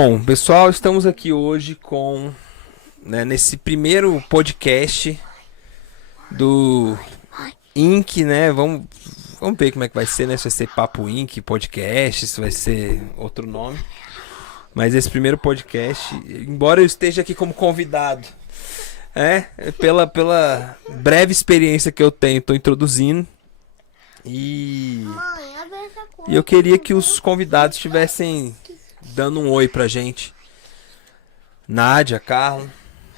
Bom, pessoal, estamos aqui hoje com, nesse primeiro podcast do Inc, né? Vamos ver como é que vai ser, né? Se vai ser Papo Inc, podcast, se vai ser outro nome. Mas esse primeiro podcast, embora eu esteja aqui como convidado, pela breve experiência que eu tenho, estou introduzindo. E eu queria que os convidados estivessem dando um oi pra gente. Nádia, Carla,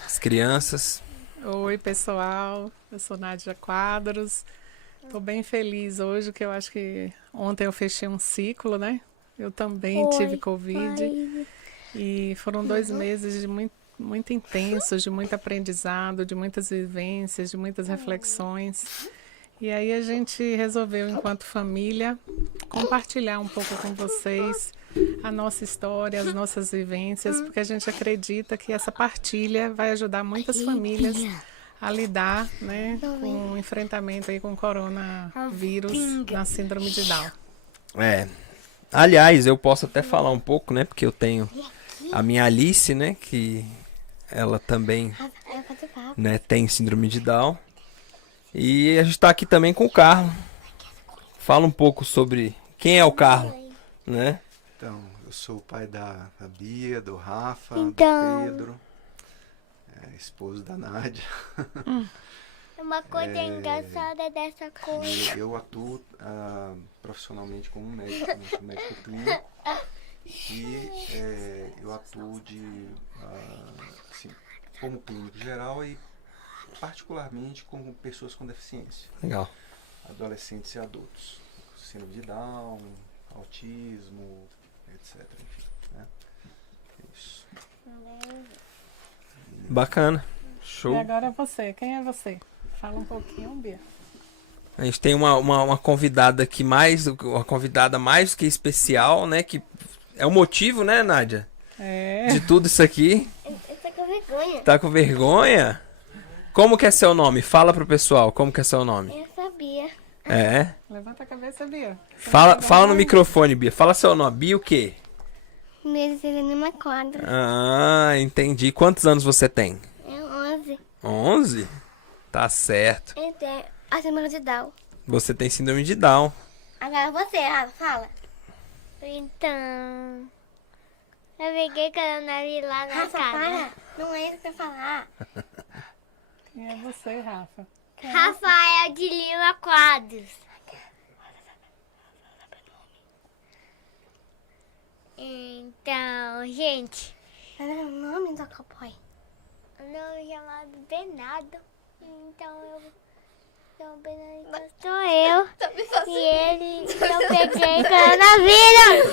as crianças. Oi, pessoal. Eu sou Nádia Quadros. Estou bem feliz hoje, que eu acho que ontem eu fechei um ciclo, né? Eu também tive Covid. Pai. E foram 2 meses de muito intensos, de muito aprendizado, de muitas vivências, de muitas reflexões. E aí a gente resolveu, enquanto família, compartilhar um pouco com vocês a nossa história, as nossas vivências, porque a gente acredita que essa partilha vai ajudar muitas famílias a lidar, né, com o enfrentamento aí com o coronavírus na síndrome de Down. Aliás, eu posso até falar um pouco, né, porque eu tenho a minha Alice, né, que ela também, né, tem síndrome de Down. E a gente está aqui também com o Carlos. Fala um pouco sobre quem é o Carlos, né? Então, eu sou o pai da Bia, do Rafa, Então. do Pedro, esposo da Nádia. Uma coisa engraçada dessa coisa. E eu atuo profissionalmente como médico, né? Sou médico clínico. E eu atuo assim, como clínico geral e particularmente com pessoas com deficiência. Legal. Adolescentes e adultos. Síndrome de Down, autismo, etc. Enfim, né? Isso. Bacana. Show. E agora você, quem é você? Fala um pouquinho, Bia. A gente tem uma convidada aqui uma convidada mais que especial, né? Que é o motivo, né, Nádia? De tudo isso aqui. Eu tô com vergonha. Tá com vergonha? Como que é seu nome? Fala pro pessoal, como que é seu nome? Eu sabia. Levanta a cabeça, Bia. Fala no microfone, Bia. Fala seu nome. Bia o quê? Nenema Quadros. Ah, entendi. Quantos anos você tem? É 11. 11? Tá certo. Eu tenho a síndrome de Down. Você tem síndrome de Down. Agora você, fala. Então. Eu peguei coronavírus lá na casa. Para. Não é isso que eu falar. Quem é você, Rafa? Rafael de Lima Quadros. Então, gente. Era o nome do cowboy? O nome chamado Bernardo. Então o Bernardo sou eu. E ele eu peguei coronavírus.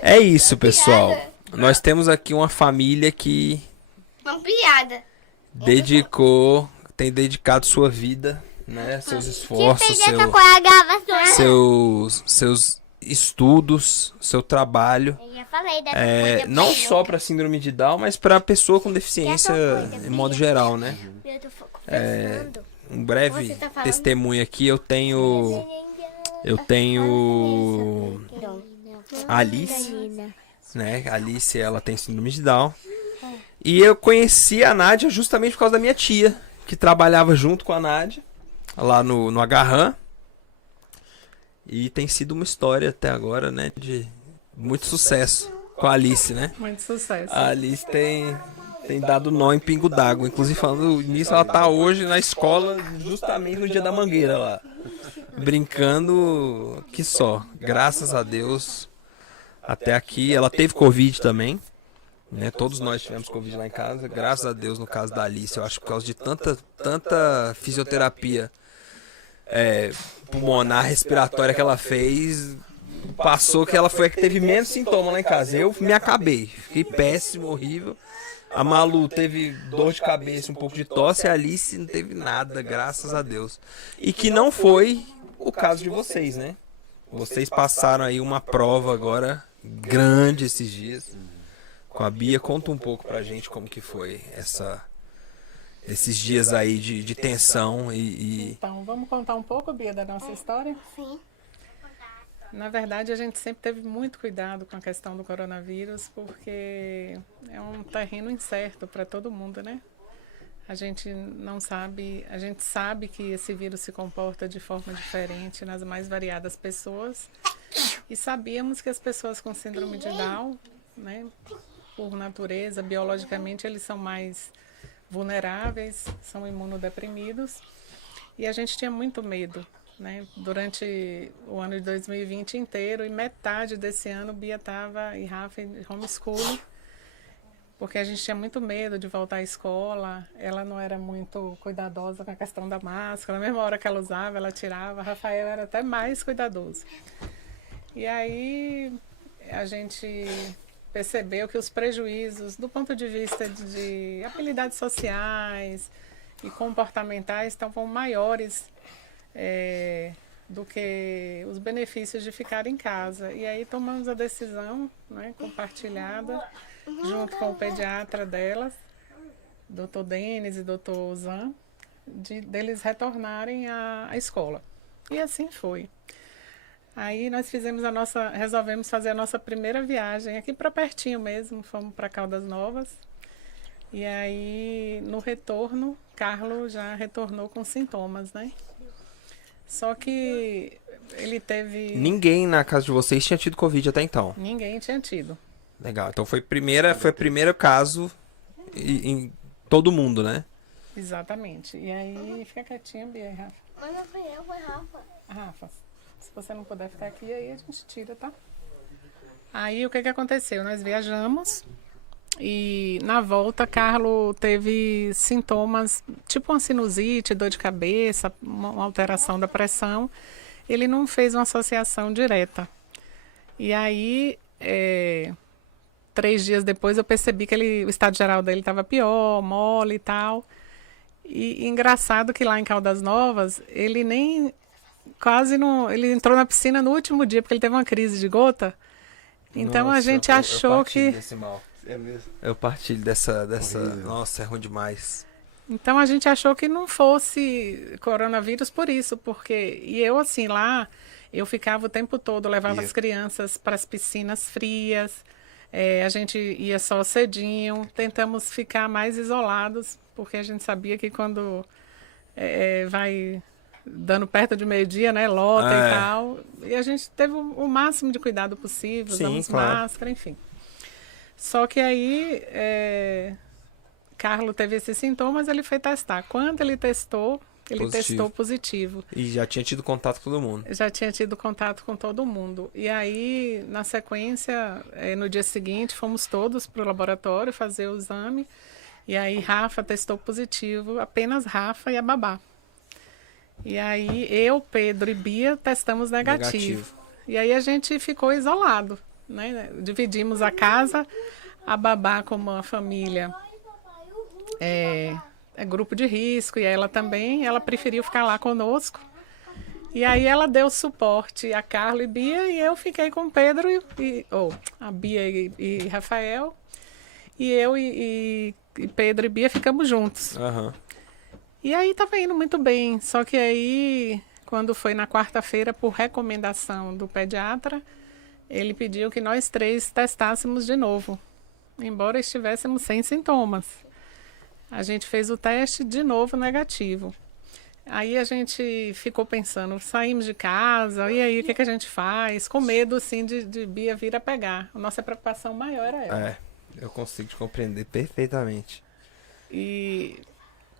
É isso, pessoal. Nós temos aqui uma família que Uma piada. tem dedicado sua vida, né? Seus esforços, Quem fez essa com a gravação? seus estudos, seu trabalho. Eu já falei dessa coisa. Não só para síndrome de Down, mas para pessoa com deficiência em modo geral, né? Eu tô conversando. Um breve Você tá falando? testemunho aqui, eu tenho a Alice, né? A Alice, ela tem síndrome de Down. E eu conheci a Nádia justamente por causa da minha tia, que trabalhava junto com a Nádia, lá no Agarran. E tem sido uma história até agora, né, de muito sucesso com a Alice, né? Muito sucesso. A Alice tem dado nó em pingo d'água. Inclusive, falando nisso, ela tá hoje na escola, justamente no dia da mangueira lá. Brincando que só. Graças a Deus, até aqui. Ela teve Covid também, né? Todos nós tivemos Covid lá em casa. Graças a Deus, no caso da Alice, eu acho que por causa de tanta fisioterapia pulmonar, respiratória que ela fez, passou que ela foi a que teve menos sintoma lá em casa. Eu me acabei. Fiquei péssimo, horrível. A Malu teve dor de cabeça, um pouco de tosse. A Alice não teve nada, graças a Deus. E que não foi o caso de vocês, né? Vocês passaram aí uma prova agora grande esses dias. Com a Bia, conta um pouco pra gente como que foi esses dias aí de tensão e... Então, vamos contar um pouco, Bia, da nossa história? Sim. Na verdade, a gente sempre teve muito cuidado com a questão do coronavírus, porque é um terreno incerto para todo mundo, né? A gente não sabe, a gente sabe que esse vírus se comporta de forma diferente nas mais variadas pessoas. E sabíamos que as pessoas com síndrome de Down, né, por natureza, biologicamente, eles são mais vulneráveis, são imunodeprimidos. E a gente tinha muito medo, né? Durante o ano de 2020 inteiro e metade desse ano, Bia estava e Rafa em homeschooling, porque a gente tinha muito medo de voltar à escola. Ela não era muito cuidadosa com a questão da máscara. Na mesma hora que ela usava, ela tirava. Rafael era até mais cuidadoso. E aí a gente percebeu que os prejuízos do ponto de vista de habilidades sociais e comportamentais estavam maiores do que os benefícios de ficar em casa. E aí tomamos a decisão, né, compartilhada, junto com o pediatra delas, Dr. Denis e Dr. Zan, deles retornarem à escola. E assim foi. Aí nós resolvemos fazer a nossa primeira viagem aqui para pertinho mesmo, fomos para Caldas Novas. E aí, no retorno, Carlos já retornou com sintomas, né? Só que ele teve... Ninguém na casa de vocês tinha tido Covid até então? Ninguém tinha tido. Legal, então foi o primeiro caso em todo mundo, né? Exatamente. E aí, fica quietinha, Bia e Rafa. Mas não foi eu, foi Rafa. Rafa, se você não puder ficar aqui, aí a gente tira, tá? Aí, o que aconteceu? Nós viajamos e, na volta, Carlos teve sintomas, tipo uma sinusite, dor de cabeça, uma alteração da pressão. Ele não fez uma associação direta. E aí, 3 dias depois, eu percebi que o estado geral dele estava pior, mole e tal. E engraçado que lá em Caldas Novas, ele nem... quase não... Ele entrou na piscina no último dia, porque ele teve uma crise de gota. Então, Nossa, a gente achou que... Desse mal. É mesmo. Eu partilho dessa... Nossa, é ruim demais. Então, a gente achou que não fosse coronavírus por isso, porque... E eu, assim, lá, eu ficava o tempo todo, levava as crianças para as piscinas frias, a gente ia só cedinho, tentamos ficar mais isolados, porque a gente sabia que quando vai dando perto de meio-dia, né, lota e tal, e a gente teve o máximo de cuidado possível, usamos máscara, enfim. Só que aí, Carlos teve esses sintomas, ele foi testar. Quando ele testou, testou positivo. E já tinha tido contato com todo mundo. Já tinha tido contato com todo mundo. E aí, na sequência, no dia seguinte, fomos todos para o laboratório fazer o exame. E aí, Rafa testou positivo, apenas Rafa e a babá. E aí, eu, Pedro e Bia testamos negativo. E aí, a gente ficou isolado, né? Dividimos a casa, a babá como uma família é grupo de risco, e ela também, ela preferiu ficar lá conosco. E aí ela deu suporte a Carlos e Bia, e eu fiquei com Pedro, a Bia e Rafael, e eu e Pedro e Bia ficamos juntos. Uhum. E aí estava indo muito bem, só que aí, quando foi na quarta-feira, por recomendação do pediatra, ele pediu que nós 3 testássemos de novo, embora estivéssemos sem sintomas. A gente fez o teste de novo negativo. Aí a gente ficou pensando, saímos de casa, e aí o que a gente faz? Com medo, assim, de Bia vir a pegar. A nossa preocupação maior era ela. Eu consigo te compreender perfeitamente. E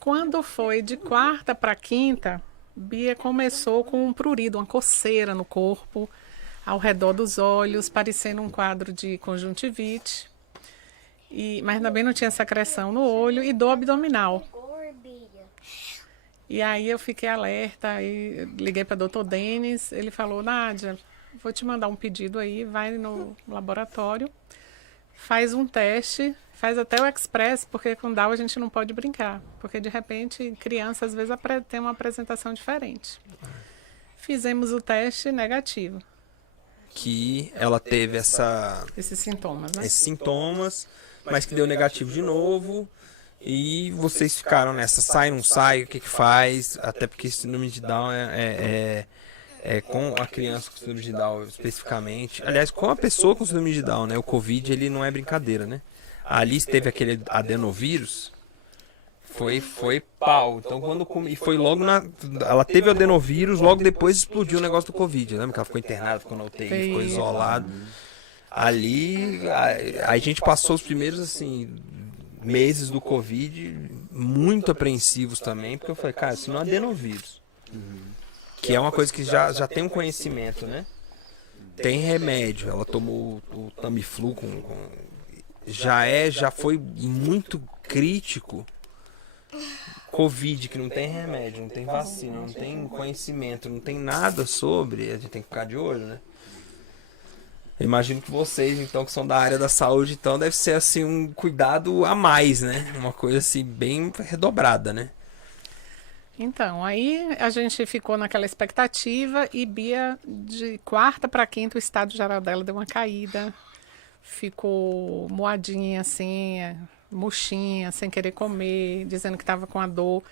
quando foi de quarta para quinta, Bia começou com um prurido, uma coceira no corpo, ao redor dos olhos, parecendo um quadro de conjuntivite. Mas também não tinha secreção no olho e dor abdominal. E aí eu fiquei alerta, e liguei para o Dr. Denis, ele falou, Nádia, vou te mandar um pedido aí, vai no laboratório, faz um teste, faz até o express, porque com Down a gente não pode brincar, porque de repente criança às vezes tem uma apresentação diferente. Fizemos o teste negativo. Que ela teve esses sintomas, né? Esses sintomas, mas que deu negativo de novo. E vocês ficaram nessa, sai, não sai, o que faz? Até porque esse síndrome de Down é com a criança com síndrome de Down especificamente, aliás, com a pessoa com síndrome de Down, né? O Covid, ele não é brincadeira, né? A Alice teve aquele adenovírus, foi pau. Então, e foi logo ela teve o adenovírus, logo depois explodiu o negócio do Covid. Lembra que ela ficou internada, ficou na UTI, ficou isolada. Ali, a gente passou os primeiros, assim, meses do Covid muito apreensivos também, porque eu falei, cara, isso não é adenovírus. Que é uma coisa que já tem um conhecimento, né? Tem remédio. Ela tomou o Tamiflu já foi muito crítico. Covid, que não tem remédio, não tem vacina, não tem conhecimento, não tem nada sobre, a gente tem que ficar de olho, né? Eu imagino que vocês, então, que são da área da saúde, então, deve ser, assim, um cuidado a mais, né? Uma coisa, assim, bem redobrada, né? Então, aí a gente ficou naquela expectativa e Bia, de quarta para quinta, o estado geral dela deu uma caída. Ficou moadinha, assim, murchinha, sem querer comer, dizendo que estava com a dor.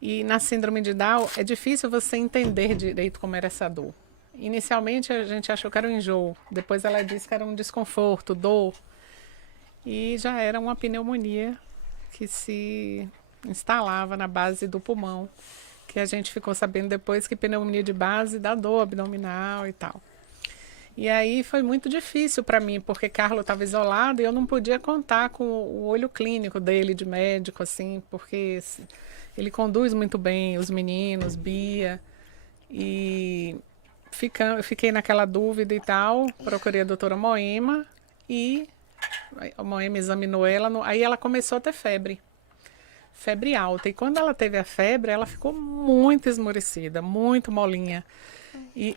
E na síndrome de Down é difícil você entender direito como era essa dor. Inicialmente a gente achou que era um enjoo, depois ela disse que era um desconforto, dor. E já era uma pneumonia que se instalava na base do pulmão, que a gente ficou sabendo depois que pneumonia de base dá dor abdominal e tal. E aí foi muito difícil para mim, porque Carlos estava isolado e eu não podia contar com o olho clínico dele de médico, assim, porque ele conduz muito bem os meninos, Bia, e fiquei naquela dúvida e tal, procurei a doutora Moema e a Moema examinou ela, aí ela começou a ter febre alta, e quando ela teve a febre, ela ficou muito esmorecida, muito molinha.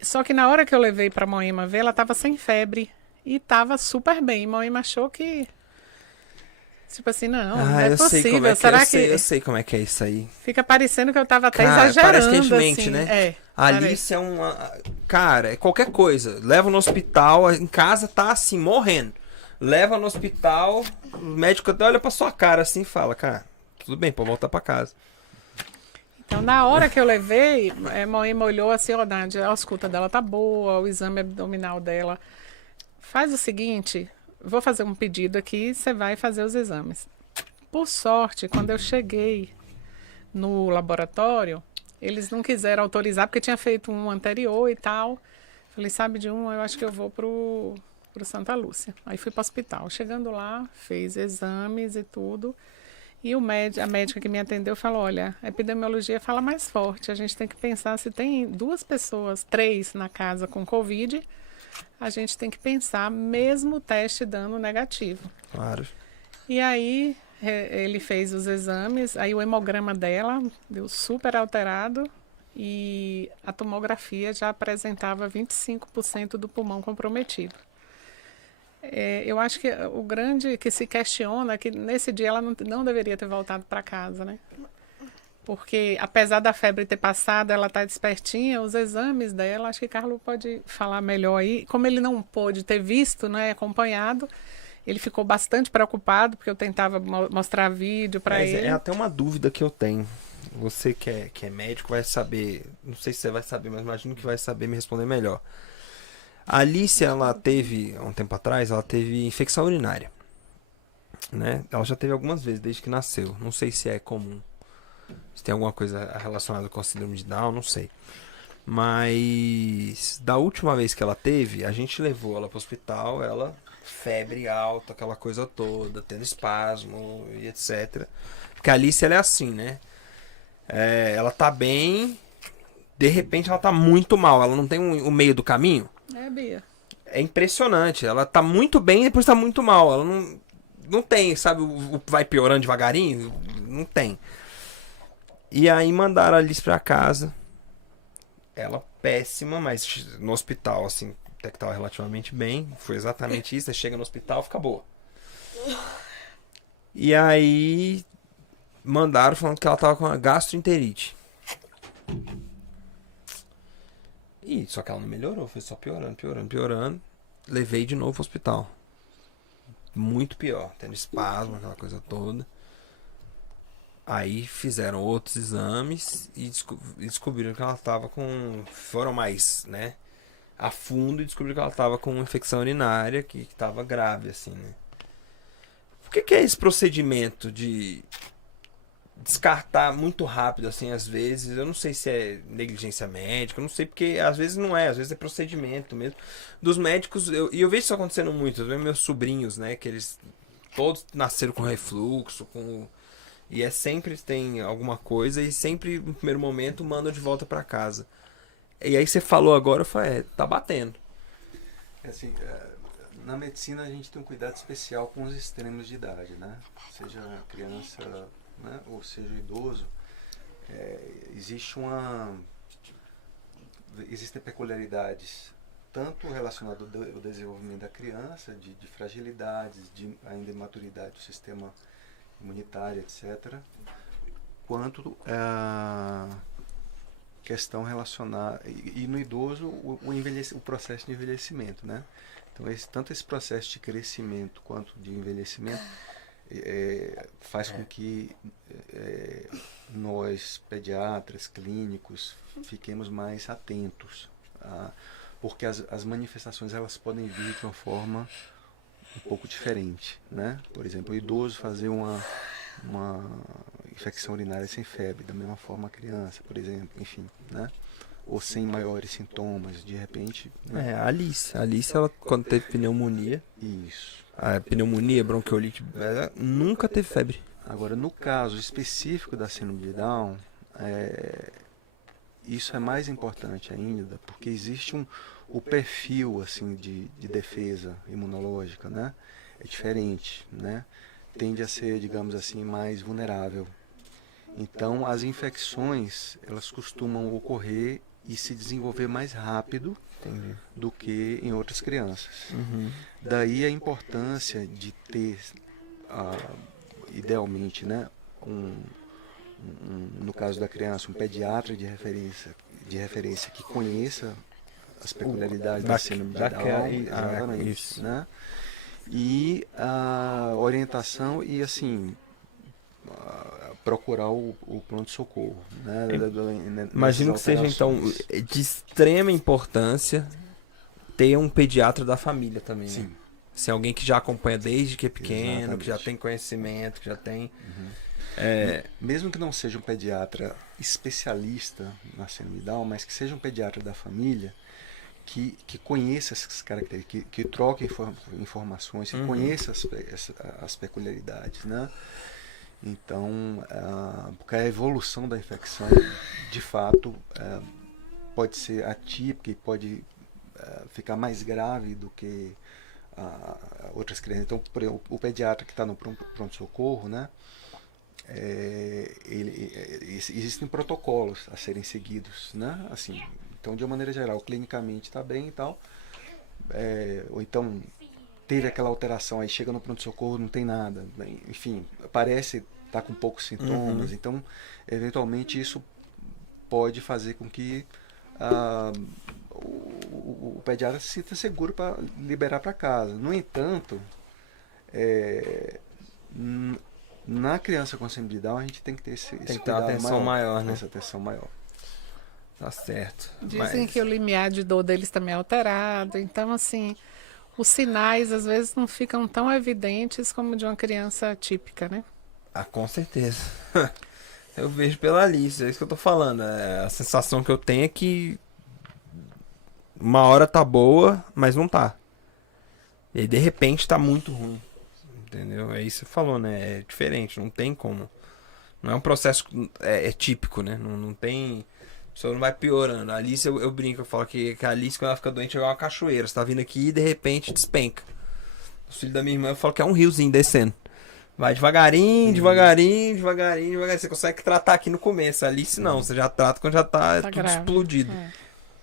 Só que na hora que eu levei para a Moema ver, ela estava sem febre e estava super bem. Moema achou que, tipo assim, não é possível. Eu sei como é que é isso aí. Fica parecendo que eu estava até exagerando. Parece que a gente mente, assim, né? A Alice é uma... Cara, é qualquer coisa. Leva no hospital, em casa tá assim, morrendo. Leva no hospital, o médico até olha pra sua cara assim e fala, cara, tudo bem, pode voltar pra casa. Então, na hora que eu levei, Moema olhou assim, Nádia, a ausculta dela tá boa, o exame abdominal dela. Faz o seguinte, vou fazer um pedido aqui, você vai fazer os exames. Por sorte, quando eu cheguei no laboratório, eles não quiseram autorizar, porque tinha feito um anterior e tal. Falei, sabe de um, eu acho que eu vou pro Santa Lúcia. Aí fui pro hospital. Chegando lá, fez exames e tudo. E a médica que me atendeu falou, olha, a epidemiologia fala mais forte. A gente tem que pensar se tem 2 pessoas, 3 na casa com Covid, a gente tem que pensar mesmo o teste dando negativo. Claro. E aí ele fez os exames, aí o hemograma dela deu super alterado e a tomografia já apresentava 25% do pulmão comprometido. Eu acho que o grande que se questiona é que nesse dia ela não deveria ter voltado para casa, né? Porque apesar da febre ter passado, ela está despertinha, os exames dela, acho que Carlos pode falar melhor aí. Como ele não pôde ter visto, né, acompanhado, ele ficou bastante preocupado, porque eu tentava mostrar vídeo para ele. É até uma dúvida que eu tenho. Você que é médico vai saber, não sei se você vai saber, mas imagino que vai saber me responder melhor. A Alice, ela teve, há um tempo atrás, ela teve infecção urinária, né? Ela já teve algumas vezes, desde que nasceu. Não sei se é comum, se tem alguma coisa relacionada com a síndrome de Down, não sei. Mas, da última vez que ela teve, a gente levou ela para o hospital, ela, febre alta, aquela coisa toda, tendo espasmo e etc. Porque a Alice, ela é assim, né? Ela tá bem, de repente ela tá muito mal, ela não tem o meio do caminho. Bia. É impressionante. Ela tá muito bem e depois tá muito mal. Ela não tem, sabe? Vai piorando devagarinho. Não tem. E aí mandaram a Alice pra casa. Ela péssima, mas no hospital, assim, até que tava relativamente bem. Foi exatamente isso. Você chega no hospital, fica boa. E aí mandaram falando que ela tava com uma gastroenterite. Só que ela não melhorou, foi só piorando. Levei de novo pro hospital. Muito pior, tendo espasmo, aquela coisa toda. Aí fizeram outros exames e descobriram que ela estava com... Foram mais, né, a fundo e descobriram que ela estava com uma infecção urinária, que estava grave, assim, né? Por que é esse procedimento de descartar muito rápido, assim, às vezes? Eu não sei se é negligência médica, eu não sei, porque às vezes não é, às vezes é procedimento mesmo. Dos médicos, e eu vejo isso acontecendo muito, eu vejo meus sobrinhos, né, que eles todos nasceram com refluxo, e sempre tem alguma coisa, e sempre no primeiro momento mandam de volta para casa. E aí você falou agora, eu falei, tá batendo. Assim, na medicina a gente tem um cuidado especial com os extremos de idade, né? Seja criança, né, ou seja idoso, existem peculiaridades tanto relacionadas ao desenvolvimento da criança, de fragilidades, de ainda imaturidade do sistema imunitário, etc., quanto a questão relacionada, e no idoso o processo de envelhecimento, né? Então tanto esse processo de crescimento quanto de envelhecimento faz com que nós, pediatras, clínicos, fiquemos mais atentos, porque as manifestações elas podem vir de uma forma um pouco diferente, né? Por exemplo, o idoso fazer uma infecção urinária sem febre, da mesma forma a criança, por exemplo, enfim, né? Ou sem maiores sintomas, de repente... Né? A Alice, ela, quando teve pneumonia... Isso. A pneumonia, bronquiolite, ela nunca teve febre. Agora, no caso específico da síndrome de Down, isso é mais importante ainda, porque existe o perfil assim, de defesa imunológica, né? É diferente, né? Tende a ser, digamos assim, mais vulnerável. Então, as infecções, elas costumam ocorrer e se desenvolver mais rápido do que em outras crianças. Uhum. Daí a importância de ter, idealmente, né, no caso da criança, um pediatra de referência que conheça as peculiaridades da síndrome de Down, exatamente, né? E a orientação e assim procurar o pronto-socorro, né? Imagino que seja então de extrema importância ter um pediatra da família também, sim, né? Se alguém que já acompanha desde que é pequeno, exatamente, que já tem conhecimento, que já tem... Mesmo que não seja um pediatra especialista na síndrome de Down, mas que seja um pediatra da família, que conheça essas características, que troque informações, que conheça as peculiaridades, né? Então, porque a evolução da infecção, de fato, pode ser atípica e pode ficar mais grave do que outras crianças. Então, por exemplo, o pediatra que está no pronto-socorro, né? Existem protocolos a serem seguidos, né? Assim, então, de uma maneira geral, clinicamente está bem e tal, ou então teve aquela alteração, aí chega no pronto-socorro, não tem nada, enfim, parece estar com poucos sintomas, então, eventualmente, isso pode fazer com que o pediatra se sinta seguro para liberar para casa. No entanto, na criança com síndrome de Down, a gente tem que ter esse cuidado atenção maior, né? Essa atenção maior. Tá certo. Dizem que o limiar de dor deles também é alterado. Então, assim, os sinais às vezes não ficam tão evidentes como de uma criança típica, né? Com certeza. Eu vejo pela Alice, é isso que eu tô falando. A sensação que eu tenho é que uma hora tá boa, mas não tá. E aí, de repente tá muito ruim. Entendeu? É isso que você falou, né? É diferente, não tem como. Não é um processo típico, né? Não tem... A pessoa não vai piorando. A Alice, eu brinco, eu falo que a Alice, quando ela fica doente, é igual uma cachoeira. Você tá vindo aqui e de repente despenca. O filho da minha irmã, eu falo que é um riozinho descendo. Vai devagarinho, devagarinho, devagarinho, devagarinho. Você consegue tratar aqui no começo. A Alice não, você já trata quando já tá tudo grave. Explodido.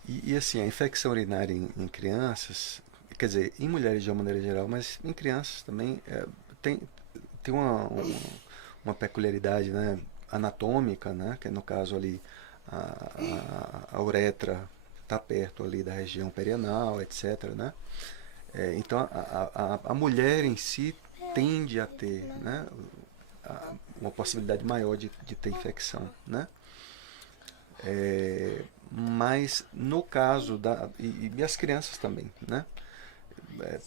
E assim, a infecção urinária em crianças, quer dizer, em mulheres de uma maneira geral, mas em crianças também, tem uma peculiaridade, né, anatômica, né, que no caso ali a uretra está perto ali da região perianal, etc., né? Então a mulher em si tende a ter, né, uma possibilidade maior de ter infecção, né? Mas no caso e as crianças também, né?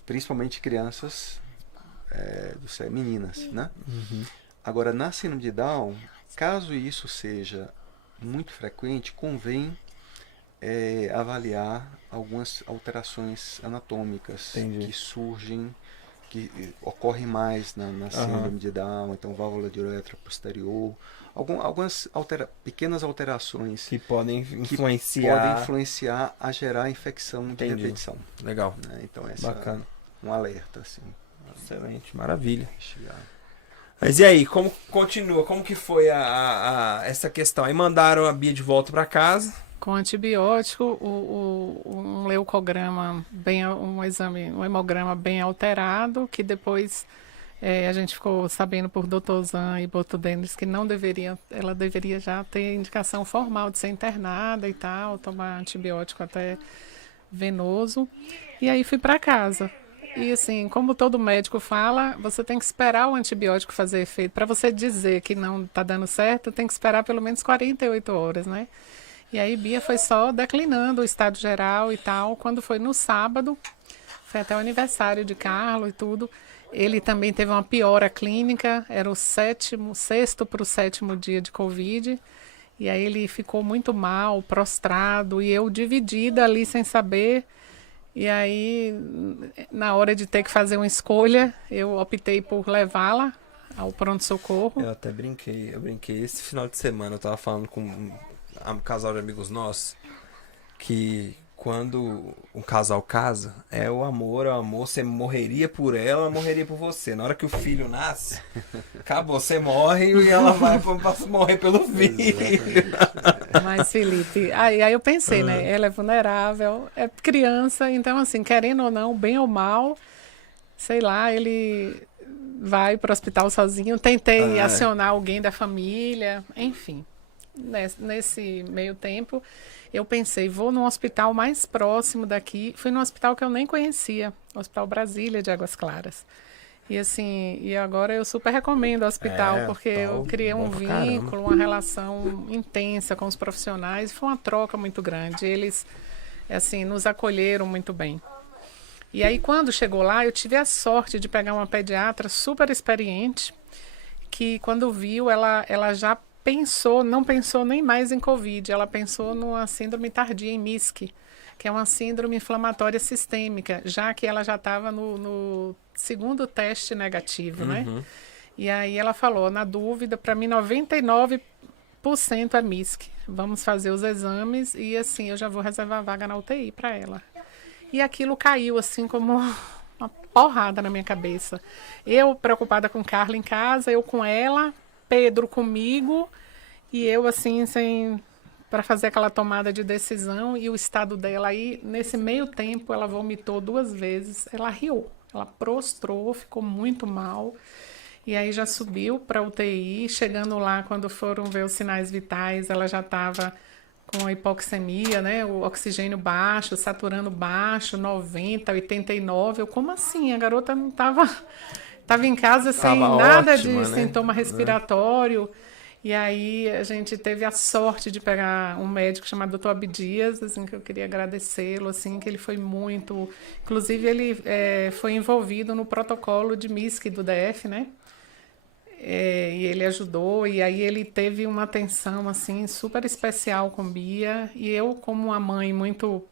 Principalmente crianças meninas, né? Agora, na síndrome de Down, caso isso seja muito frequente, convém avaliar algumas alterações anatômicas que surgem, que ocorrem mais na síndrome de Down, então válvula de uretra posterior, algumas pequenas alterações que podem influenciar a gerar infecção de repetição. Legal. Né? Então Bacana. Um alerta, assim. Excelente, maravilha. Mas e aí, como continua? Como que foi essa questão? Aí mandaram a Bia de volta para casa. Com antibiótico, um leucograma, um hemograma bem alterado, que depois a gente ficou sabendo por Dr. Zan e Dr. Denis que ela deveria já ter indicação formal de ser internada e tal, tomar antibiótico até venoso. E aí fui para casa. E assim, como todo médico fala, você tem que esperar o antibiótico fazer efeito. Para você dizer que não está dando certo, tem que esperar pelo menos 48 horas, né? E aí Bia foi só declinando o estado geral e tal. Quando foi no sábado, foi até o aniversário de Carlos e tudo, ele também teve uma piora clínica, era o sexto para o 7º dia de Covid. E aí ele ficou muito mal, prostrado, e eu dividida ali sem saber. E aí, na hora de ter que fazer uma escolha, eu optei por levá-la ao pronto-socorro. Eu até brinquei, esse final de semana, eu tava falando com um casal de amigos nossos, que quando um casal casa, é o amor, você morreria por ela morreria por você. Na hora que o filho nasce, acabou, você morre e ela vai pra morrer pelo filho. Mas, Felipe, aí eu pensei, né? Ela é vulnerável, é criança, então, assim, querendo ou não, bem ou mal, sei lá, ele vai para o hospital sozinho. Tentei acionar alguém da família, enfim. Nesse meio tempo, eu pensei, vou num hospital mais próximo daqui. Fui num hospital que eu nem conhecia, o Hospital Brasília de Águas Claras. E assim, agora eu super recomendo o hospital, porque eu criei um vínculo, uma relação intensa com os profissionais. Foi uma troca muito grande. Eles, assim, nos acolheram muito bem. E aí, quando chegou lá, eu tive a sorte de pegar uma pediatra super experiente, que quando viu, ela já não pensou nem mais em Covid, ela pensou numa síndrome tardia em MISC, que é uma síndrome inflamatória sistêmica, já que ela já estava no 2º teste negativo, né? E aí ela falou, na dúvida, para mim 99% é MISC. Vamos fazer os exames e assim eu já vou reservar vaga na UTI para ela. E aquilo caiu assim como uma porrada na minha cabeça. Eu preocupada com Carla em casa, eu com ela, Pedro comigo, e eu assim, para fazer aquela tomada de decisão, e o estado dela aí, nesse meio tempo, ela vomitou 2 vezes, ela riu, ela prostrou, ficou muito mal, e aí já subiu para UTI, chegando lá, quando foram ver os sinais vitais, ela já estava com a hipoxemia, né, o oxigênio baixo, saturando baixo, 90, 89, eu, como assim? A garota não estava em casa sem nada de sintoma respiratório. E aí a gente teve a sorte de pegar um médico chamado Dr. Abdias, assim, que eu queria agradecê-lo, assim, que ele foi muito... Inclusive, ele foi envolvido no protocolo de MISC do DF, né? E ele ajudou, e aí ele teve uma atenção, assim, super especial com Bia. E eu, como uma mãe muito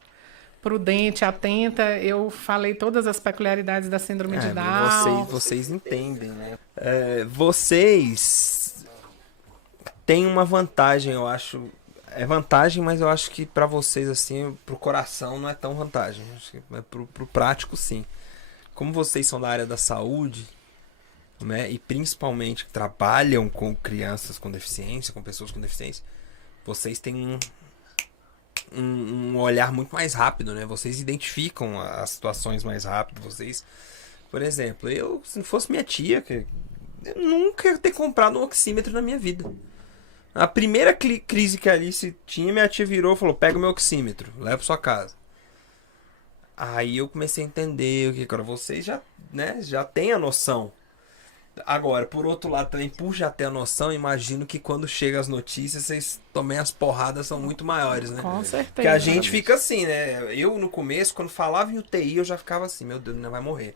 prudente, atenta, eu falei todas as peculiaridades da síndrome de Down. Vocês entendem, né? Vocês têm uma vantagem, eu acho. É vantagem, mas eu acho que para vocês, assim, pro coração não é tão vantagem. Acho que pro prático, sim. Como vocês são da área da saúde, né, e principalmente trabalham com crianças com deficiência, com pessoas com deficiência, vocês têm um olhar muito mais rápido, né? Vocês identificam as situações mais rápido. Vocês, por exemplo, se não fosse minha tia, eu nunca ia ter comprado um oxímetro na minha vida. A primeira crise que a Alice tinha, minha tia virou e falou, pega o meu oxímetro, leva pra sua casa. Aí eu comecei a entender o que agora vocês já têm a noção. Agora, por outro lado, também puxa até a noção, imagino que quando chega as notícias, vocês também as porradas são muito maiores, né? Com certeza. Porque a gente fica assim, né? Eu, no começo, quando falava em UTI, eu já ficava assim, meu Deus, não vai morrer.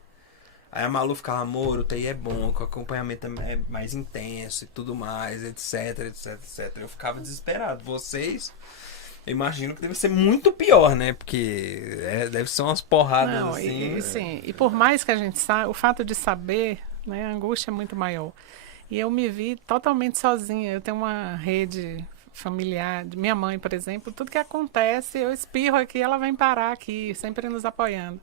Aí a Malu ficava, amor, o UTI é bom, o acompanhamento é mais intenso e tudo mais, etc, etc, etc. Eu ficava desesperado. Vocês, eu imagino que deve ser muito pior, né? Porque deve ser umas porradas Não, assim. Sim, e por mais que a gente saiba, o fato de saber, né, a angústia é muito maior. E eu me vi totalmente sozinha. Eu tenho uma rede familiar, de minha mãe, por exemplo, tudo que acontece, eu espirro aqui, ela vem parar aqui, sempre nos apoiando.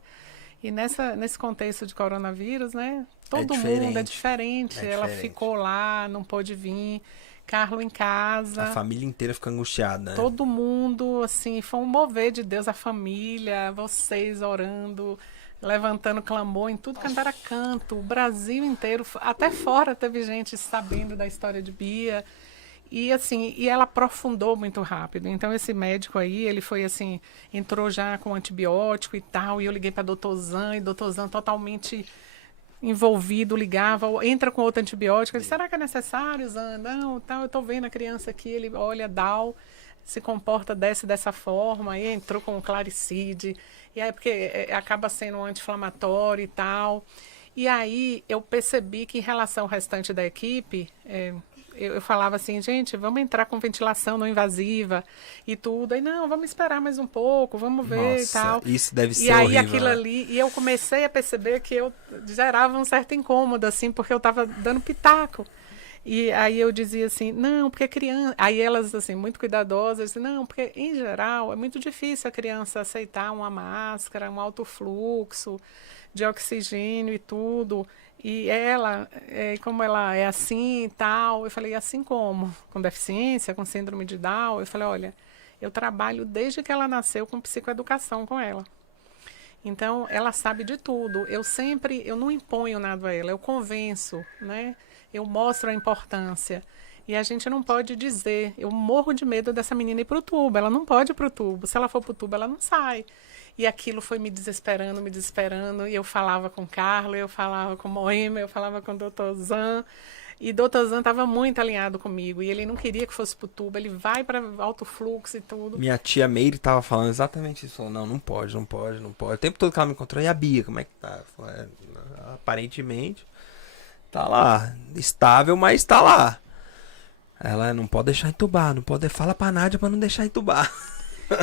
E nesse contexto de coronavírus, né? Todo mundo é diferente. Ela ficou lá, não pôde vir. Carlo em casa. A família inteira fica angustiada, né? Todo mundo, assim, foi um mover de Deus, a família, vocês orando, levantando clamor em tudo quanto era canto. O Brasil inteiro, até fora teve gente sabendo da história de Bia. E assim, ela aprofundou muito rápido. Então esse médico aí, ele foi assim, entrou já com antibiótico e tal, e eu liguei para doutor Zan, e doutor Zan totalmente envolvido, ligava, entra com outro antibiótico, ele, será que é necessário, Zan? Não, tal, eu tô vendo a criança aqui, ele olha, Dal, se comporta dessa forma, aí entrou com o Claricide, e aí porque acaba sendo um anti-inflamatório e tal. E aí eu percebi que em relação ao restante da equipe, eu falava assim, gente, vamos entrar com ventilação não invasiva e tudo. Aí, não, vamos esperar mais um pouco, vamos ver. Nossa, e tal. Isso deve ser E aí horrível, aquilo né? ali, e eu comecei a perceber que eu gerava um certo incômodo, assim, porque eu estava dando pitaco. E aí eu dizia assim, não, porque criança... Aí elas, assim, muito cuidadosas, assim, não, porque em geral é muito difícil a criança aceitar uma máscara, um alto fluxo de oxigênio e tudo. E ela, como ela é assim e tal, eu falei, assim como? Com deficiência, com síndrome de Down? Eu falei, olha, eu trabalho desde que ela nasceu com psicoeducação com ela. Então, ela sabe de tudo. Eu não imponho nada a ela, eu convenço, né? Eu mostro a importância. E a gente não pode dizer, eu morro de medo dessa menina ir para o tubo, ela não pode ir para o tubo. Se ela for para o tubo, ela não sai. E aquilo foi me desesperando, e eu falava com Carla, eu falava com Moema, eu falava com o Dr. Zan, e o Dr. Zan estava muito alinhado comigo, e ele não queria que fosse pro tubo, ele vai para alto fluxo e tudo. Minha tia Meire tava falando exatamente isso, falou, não pode. O tempo todo que ela me encontrou, e a Bia, como é que tá? Falei, aparentemente, tá lá, estável, mas tá lá. Ela não pode deixar entubar, fala pra Nádia pra não deixar entubar.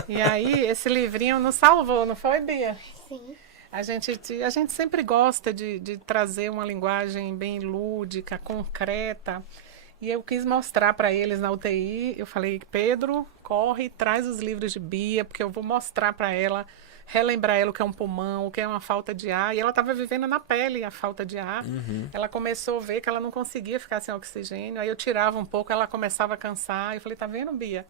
E aí, esse livrinho nos salvou, não foi, Bia? Sim. A gente sempre gosta de trazer uma linguagem bem lúdica, concreta. E eu quis mostrar para eles na UTI. Eu falei, Pedro, corre, traz os livros de Bia, porque eu vou mostrar para ela, relembrar ela o que é um pulmão, o que é uma falta de ar. E ela estava vivendo na pele a falta de ar. Uhum. Ela começou a ver que ela não conseguia ficar sem oxigênio. Aí eu tirava um pouco, ela começava a cansar. Eu falei, tá vendo, Bia?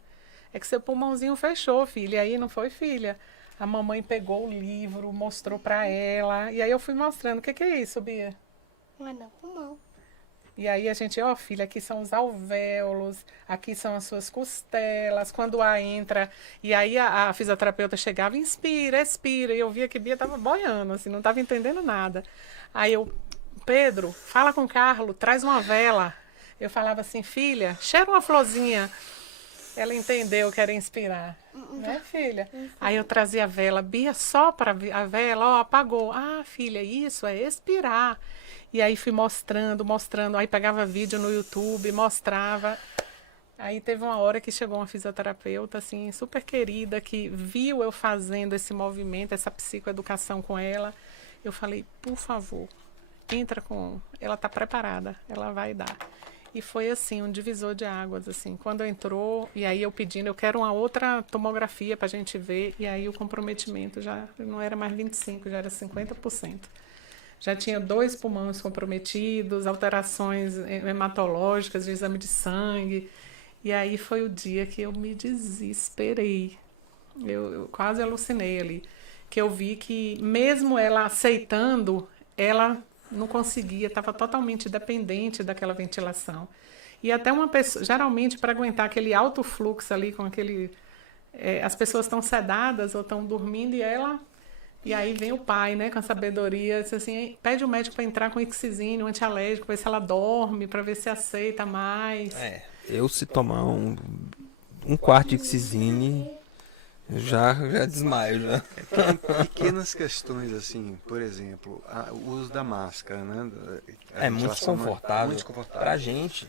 É que seu pulmãozinho fechou, filha. E aí não foi, filha. A mamãe pegou o livro, mostrou para ela. E aí eu fui mostrando. O que é isso, Bia? Mas não, pulmão. E aí a gente, filha, aqui são os alvéolos, aqui são as suas costelas. Quando o ar entra, e aí a fisioterapeuta chegava, inspira, expira. E eu via que Bia estava boiando, assim, não estava entendendo nada. Aí eu, Pedro, fala com o Carlo, traz uma vela. Eu falava assim, filha, cheira uma florzinha. Ela entendeu que era inspirar, né, filha? Aí eu trazia a vela, Bia, sopra a vela, apagou. Ah, filha, isso é expirar. E aí fui mostrando, aí pegava vídeo no YouTube, mostrava. Aí teve uma hora que chegou uma fisioterapeuta, assim, super querida, que viu eu fazendo esse movimento, essa psicoeducação com ela. Eu falei, por favor, entra com... Ela está preparada, ela vai dar. E foi assim, um divisor de águas, assim. Quando entrou, e aí eu pedindo, eu quero uma outra tomografia para a gente ver, e aí o comprometimento já não era mais 25%, já era 50%. Já tinha 2 pulmões comprometidos, alterações hematológicas de exame de sangue. E aí foi o dia que eu me desesperei. Eu quase alucinei ali. Que eu vi que, mesmo ela aceitando, ela não conseguia, estava totalmente dependente daquela ventilação. E até uma pessoa, geralmente, para aguentar aquele alto fluxo ali, com aquele... as pessoas estão sedadas ou estão dormindo e ela E aí vem o pai, né, com a sabedoria, diz assim, pede o médico para entrar com Ixizine, um antialérgico, para ver se ela dorme, para ver se aceita mais. Eu se tomar um quarto de Ixizine, eu já desmaio, já. Pequenas questões assim, por exemplo, o uso da máscara, né? É muito desconfortável. Muito desconfortável. Pra gente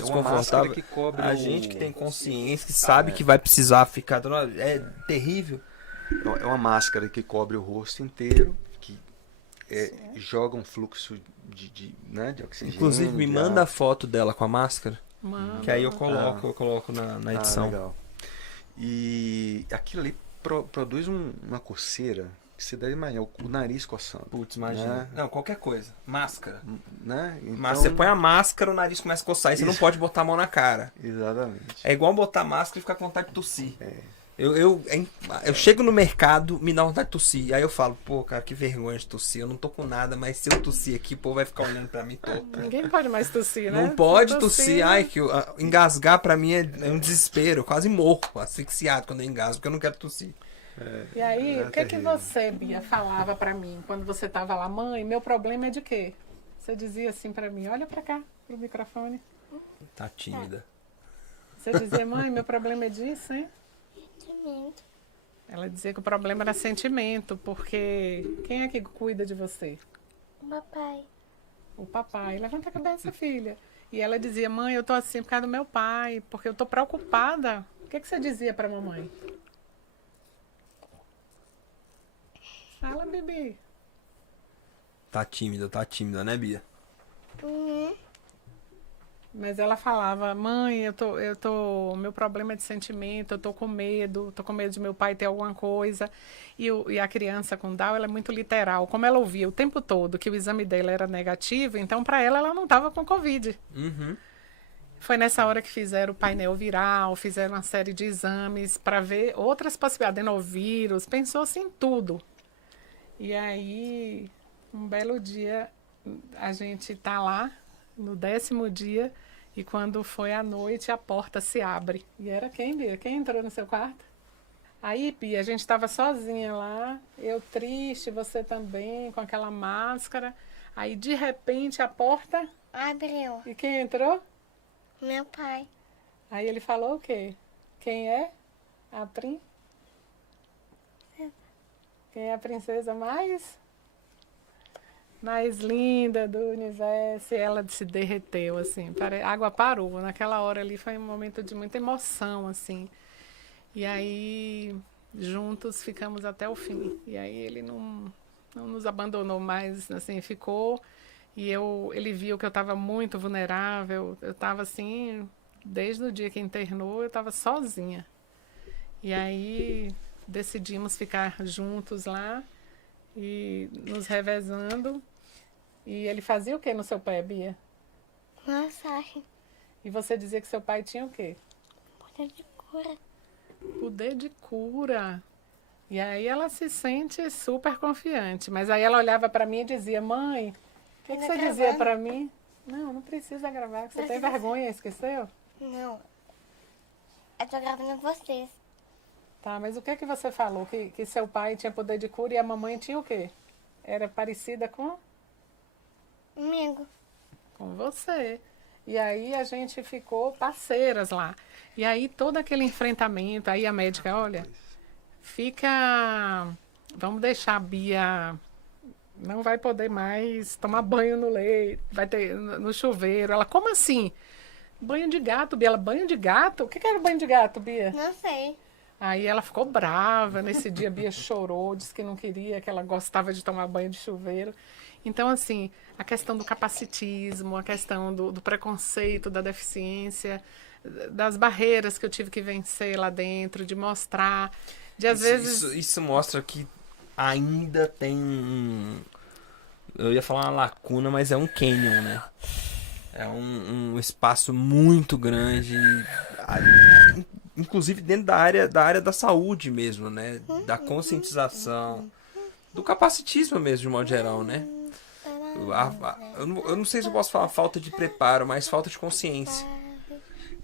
É uma máscara desconfortável. que cobre A gente que tem consciência, que sabe que vai precisar ficar... É terrível. É uma máscara que cobre o rosto inteiro, que joga um fluxo né, de oxigênio. Inclusive, me manda a foto dela com a máscara, Mano. que aí eu coloco na edição. Legal. E aquilo ali produz uma coceira que você deve imaginar, o nariz coçando. Putz, imagina. Né? Não, qualquer coisa. Máscara. Né? Então, Mas você põe a máscara, o nariz começa a coçar e você não pode botar a mão na cara. Exatamente. É igual botar máscara e ficar com vontade de tossir. Eu chego no mercado, me dá vontade de tossir. Aí eu falo, pô, cara, que vergonha de tossir. Eu não tô com nada, mas se eu tossir aqui, o povo vai ficar olhando pra mim todo. Ninguém pode mais tossir, né? Não pode Se tossir. Ai, engasgar pra mim é um desespero. Eu quase morro, asfixiado quando eu engasgo, porque eu não quero tossir. E aí, o que você, Bia, falava pra mim quando você tava lá? Mãe, meu problema é de quê? Você dizia assim pra mim, olha pra cá, pro microfone. Tá tímida. Você dizia, mãe, meu problema é disso, hein? Sentimento. Ela dizia que o problema era sentimento, porque quem é que cuida de você? Papai. O papai. Levanta a cabeça, filha. E ela dizia, mãe, eu tô assim por causa do meu pai, porque eu tô preocupada. O que você dizia pra mamãe? Fala, Bibi. Tá tímida, né, Bia? Uhum. Mas ela falava, mãe, meu problema é de sentimento, eu tô com medo de meu pai ter alguma coisa. E a criança com Down, ela é muito literal. Como ela ouvia o tempo todo que o exame dela era negativo, então para ela não estava com Covid. Uhum. Foi nessa hora que fizeram o painel viral, fizeram uma série de exames para ver outras possibilidades, adenovírus, pensou-se em tudo. E aí, um belo dia, a gente tá lá, no 10º dia, e quando foi à noite, a porta se abre. E era quem, Bia? Quem entrou no seu quarto? Aí, Bia, a gente estava sozinha lá, eu triste, você também, com aquela máscara. Aí, de repente, a porta... Abriu. E quem entrou? Meu pai. Aí ele falou o quê? Quem é? A Quem é a princesa mais linda do universo? E ela se derreteu, assim. A água parou. Naquela hora ali foi um momento de muita emoção, assim. E aí, juntos, ficamos até o fim. E aí ele não nos abandonou mais, assim, ficou... E ele viu que eu estava muito vulnerável. Eu estava assim, desde o dia que internou, eu estava sozinha. E aí decidimos ficar juntos lá e nos revezando. E ele fazia o que no seu pé, Bia? Massagem. E você dizia que seu pai tinha o quê? Poder de cura. Poder de cura. E aí ela se sente super confiante. Mas aí ela olhava para mim e dizia, mãe... O que você dizia pra mim? Não precisa gravar, que você tem vergonha, esqueceu? Não. Eu tô gravando vocês. Tá, mas o que você falou? Que seu pai tinha poder de cura e a mamãe tinha o quê? Era parecida com? Comigo. Com você. E aí a gente ficou parceiras lá. E aí todo aquele enfrentamento, aí a médica, olha, vamos deixar a Bia... Não vai poder mais tomar banho no leite, vai ter no chuveiro. Ela, como assim? Banho de gato, Bia. Ela, banho de gato? O que era banho de gato, Bia? Não sei. Aí ela ficou brava. Nesse dia, a Bia chorou, disse que não queria, que ela gostava de tomar banho de chuveiro. Então, assim, a questão do capacitismo, a questão do preconceito, da deficiência, das barreiras que eu tive que vencer lá dentro, de mostrar, de às vezes... Isso mostra que ainda tem eu ia falar uma lacuna, mas é um canyon, né? É um espaço muito grande, inclusive dentro da área da saúde mesmo, né? Da conscientização, do capacitismo mesmo, de modo geral, né? Eu não sei se eu posso falar falta de preparo, mas falta de consciência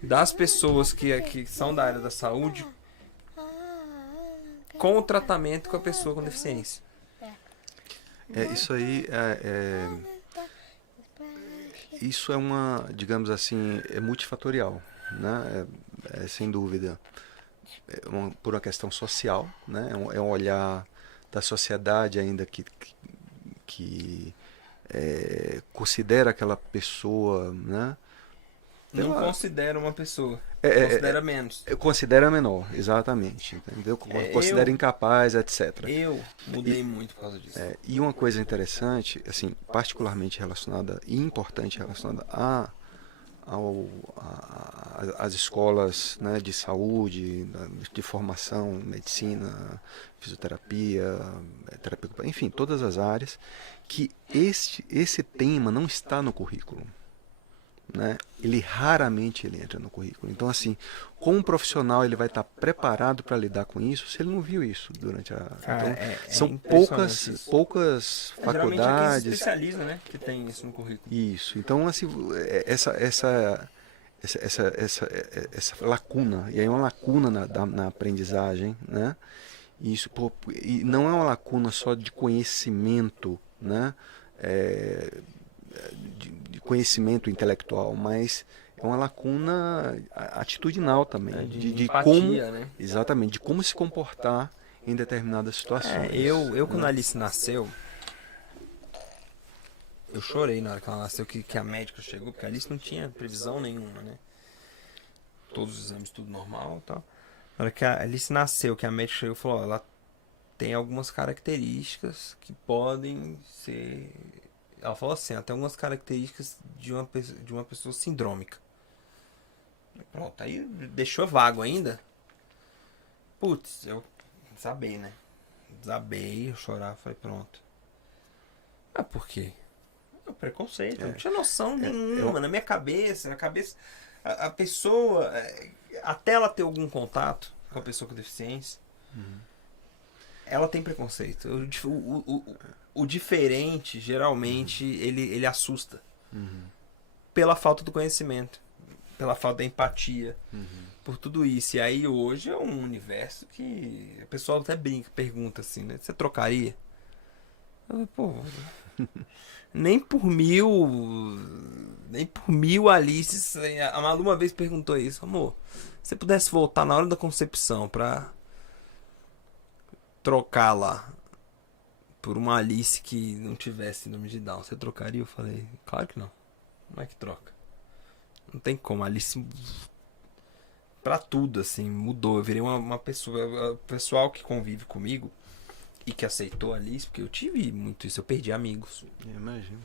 das pessoas que são da área da saúde, com o tratamento com a pessoa com deficiência. Isso aí isso é uma, digamos assim, é multifatorial, né? Sem dúvida. Por uma questão social, né? É um olhar da sociedade ainda que considera aquela pessoa, né? Não considera uma pessoa. Considera menos. Considera menor, exatamente. Entendeu? Considera incapaz, etc. Eu mudei muito por causa disso. E uma coisa interessante, assim, particularmente relacionada e importante relacionada às escolas, né, de saúde, de formação, medicina, fisioterapia, terapia, enfim, todas as áreas, que esse tema não está no currículo. Né? Ele raramente entra no currículo. Então, assim, como um profissional ele vai estar preparado para lidar com isso se ele não viu isso durante a... Cara, então, são poucas faculdades... É especialista, né, que tem isso no currículo. Isso. Então, assim, essa lacuna, e aí é uma lacuna na aprendizagem, né? E não é uma lacuna só de conhecimento, né? De conhecimento intelectual, mas é uma lacuna atitudinal também, de empatia, como, né? Exatamente, de como se comportar em determinadas situações. Eu quando a Alice nasceu, eu chorei na hora que ela nasceu, que a médica chegou, porque a Alice não tinha previsão nenhuma, né? Todos os exames, tudo normal e tal. Na hora que a Alice nasceu, que a médica chegou e falou, ela tem algumas características que podem ser... Ela falou assim, até algumas características de uma pessoa sindrômica. Pronto, aí deixou vago ainda. Putz, eu desabei, né? Desabei, eu chorava, falei, pronto. Ah, por quê? É o preconceito, eu não tinha noção nenhuma. Na minha cabeça, a pessoa, até ela ter algum contato com a pessoa com deficiência, ela tem preconceito. O diferente, geralmente, ele assusta. Pela falta do conhecimento. Pela falta da empatia. Por tudo isso. E aí, hoje, é um universo que... O pessoal até brinca, pergunta assim, né? Você trocaria? Eu, pô... Nem por mil Alice... A Malu uma vez perguntou isso. Amor, se você pudesse voltar na hora da concepção pra trocar lá por uma Alice que não tivesse síndrome de Down, você trocaria? Eu falei, claro que não. Não é que troca. Não tem como. A Alice, pra tudo, assim, mudou. Eu virei uma pessoa... O pessoal que convive comigo e que aceitou a Alice, porque eu tive muito isso. Eu perdi amigos. Eu imagino.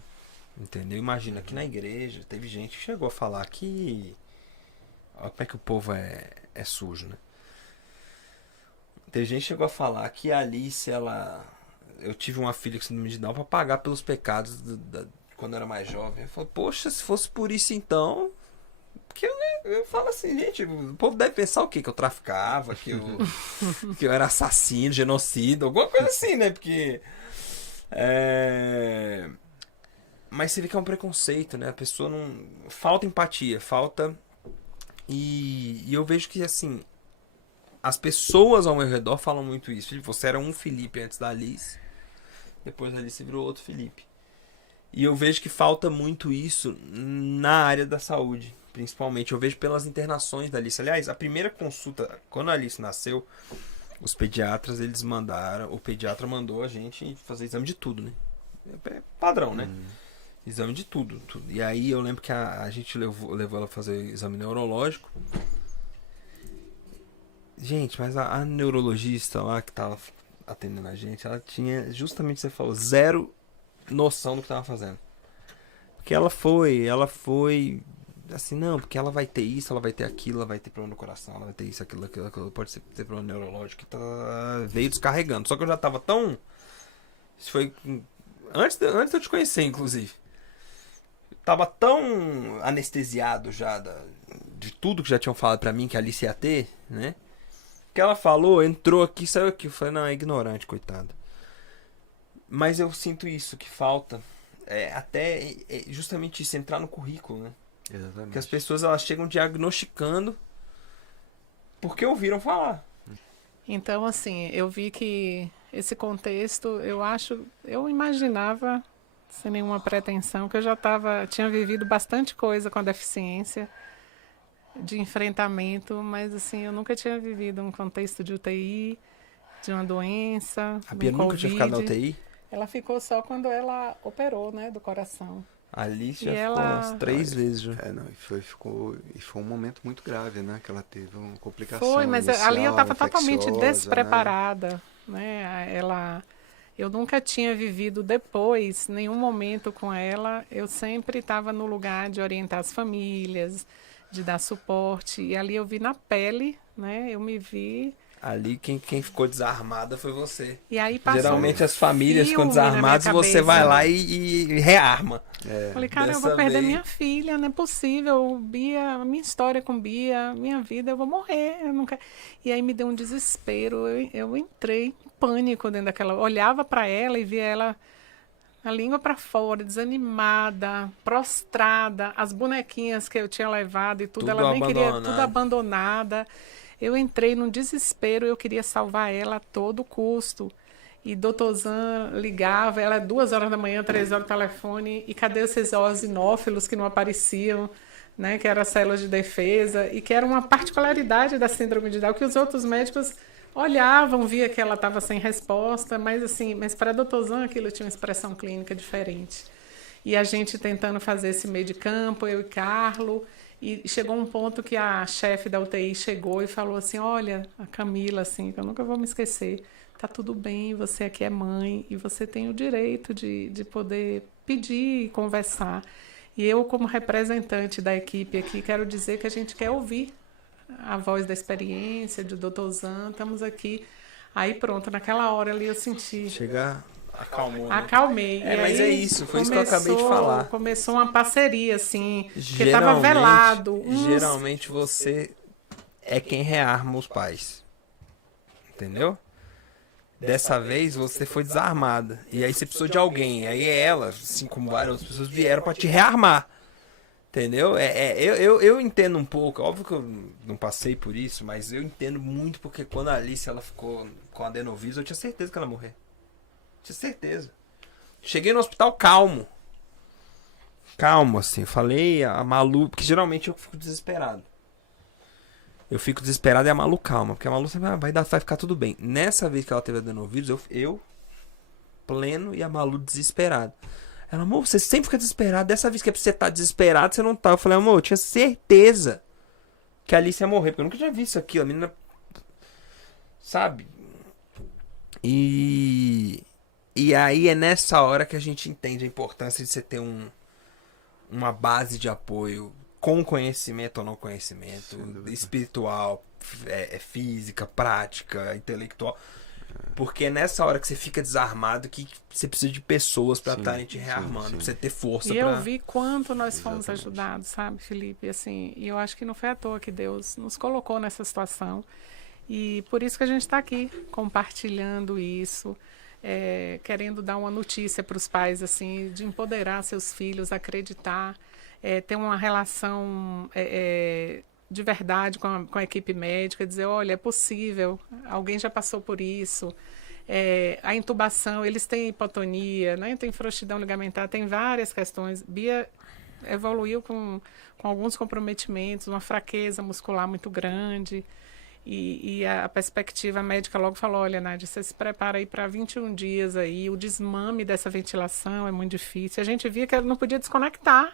Entendeu? Imagina, aqui na igreja teve gente que chegou a falar que... Olha como é que o povo é sujo, né? Teve gente que chegou a falar que a Alice, ela... Eu tive uma filha com síndrome de Down pra pagar pelos pecados quando eu era mais jovem. Eu falei, poxa, se fosse por isso então... Porque eu falo assim, gente, o povo deve pensar o quê? Que eu traficava, que eu era assassino, genocida, alguma coisa assim, né? Porque... Mas você vê que é um preconceito, né? A pessoa não... Falta empatia, falta... E eu vejo que, assim... As pessoas ao meu redor falam muito isso. Felipe, você era um Felipe antes da Alice. Depois da Alice virou outro Felipe. E eu vejo que falta muito isso na área da saúde. Principalmente. Eu vejo pelas internações da Alice. Aliás, a primeira consulta... Quando a Alice nasceu... Os pediatras, eles mandaram... O pediatra mandou a gente fazer exame de tudo, né? É padrão, né? Exame de tudo. E aí eu lembro que a gente levou ela a fazer exame neurológico. Gente, mas a neurologista lá que tava atendendo a gente, ela tinha, justamente você falou, zero noção do que tava fazendo. Porque ela foi assim, não, porque ela vai ter isso, ela vai ter aquilo, ela vai ter problema no coração, ela vai ter isso, aquilo, pode ter problema neurológico, que veio descarregando. Só que eu já tava tão... Isso foi antes de eu te conhecer, inclusive. Eu tava tão anestesiado já de tudo que já tinham falado pra mim que a Alice ia ter, né? Que ela falou, entrou aqui, saiu aqui. Eu falei, não, é ignorante, coitado. Mas eu sinto isso, que falta justamente isso, entrar no currículo, né? Exatamente. Que as pessoas, elas chegam diagnosticando porque ouviram falar. Então, assim, eu vi que esse contexto, eu imaginava, sem nenhuma pretensão, que eu já tinha vivido bastante coisa com a deficiência, de enfrentamento, mas assim, eu nunca tinha vivido um contexto de UTI, de uma doença, A Bia nunca tinha ficado na UTI? Ela ficou só quando ela operou, né, do coração. Ali já E ficou ela- umas 3 vezes já. Não, e foi um momento muito grave, né? Que ela teve uma complicação Foi, mas inicial, ali eu estava totalmente infecciosa, despreparada, né? Eu nunca tinha vivido depois nenhum momento com ela. Eu sempre estava no lugar de orientar as famílias, de dar suporte. E ali eu vi na pele, né? Eu me vi. Ali quem ficou desarmada foi você. E aí passou Geralmente um as famílias ficam filme na minha desarmadas e você cabeça. vai lá e rearma. Falei, cara, eu Dessa vou perder vez- minha filha, não é possível. Bia, a minha história com Bia, minha vida, eu vou morrer. Eu não quero... E aí me deu um desespero. Eu entrei em pânico dentro daquela. Olhava para ela e via ela a língua para fora, desanimada, prostrada, as bonequinhas que eu tinha levado e tudo, Tudo ela nem queria, abandonado. tudo abandonada. Eu entrei num desespero, eu queria salvar ela a todo custo. E doutor Zan ligava, ela 2 horas da manhã, 3 horas no telefone, e cadê esses eosinófilos que não apareciam, né, que eram as células de defesa, e que era uma particularidade da síndrome de Down, que os outros médicos olhavam, via que ela estava sem resposta, mas para doutor Zan aquilo tinha uma expressão clínica diferente. E a gente tentando fazer esse meio de campo, eu e Carlo, e chegou um ponto que a chefe da UTI chegou e falou assim, olha, a Camila, assim, que eu nunca vou me esquecer, tá tudo bem, você aqui é mãe e você tem o direito de poder pedir e conversar. E eu, como representante da equipe aqui, quero dizer que a gente quer ouvir a voz da experiência, do Dr. Zan, estamos aqui. Aí pronto, naquela hora ali eu senti... Chegar, acalmou, né? Acalmei. É, E mas aí é isso, foi isso que eu acabei de falar. Começou uma parceria, assim, que estava velado. Geralmente você é quem rearma os pais. Entendeu? Dessa vez você foi desarmada. E aí você precisou de alguém. Aí ela, assim como várias outras pessoas, vieram pra te rearmar. Entendeu? Eu entendo um pouco. Óbvio que eu não passei por isso, mas eu entendo muito porque quando a Alice ela ficou com adenovirus, eu tinha certeza que ela ia morrer. Tinha certeza. Cheguei no hospital calmo. Calmo, assim. Falei a Malu, porque geralmente eu fico desesperado. Eu fico desesperado e a Malu calma, porque a Malu sempre vai ficar tudo bem. Nessa vez que ela teve adenovírus, eu pleno e a Malu desesperado. Ela, amor, você sempre fica desesperado. Dessa vez que é pra você estar desesperado, você não tá. Eu falei, amor, eu tinha certeza que a Alice ia morrer, porque eu nunca tinha visto aquilo. A menina. Sabe? E aí é nessa hora que a gente entende a importância de você ter uma base de apoio com conhecimento ou não conhecimento, espiritual, física, prática, intelectual. Porque é nessa hora que você fica desarmado que você precisa de pessoas para estarem te rearmando, pra você ter força E pra... eu vi quanto nós fomos ajudados, sabe, Felipe? Assim, e eu acho que não foi à toa que Deus nos colocou nessa situação. E por isso que a gente está aqui compartilhando isso, querendo dar uma notícia para os pais, assim, de empoderar seus filhos, acreditar, ter uma relação de verdade com a equipe médica, dizer, olha, é possível, alguém já passou por isso. A intubação, eles têm hipotonia, né? Tem frouxidão ligamentar, tem várias questões. Bia evoluiu com alguns comprometimentos, uma fraqueza muscular muito grande. E a perspectiva médica logo falou, olha, Nádia, você se prepara aí para 21 dias aí, o desmame dessa ventilação é muito difícil. A gente via que ela não podia desconectar,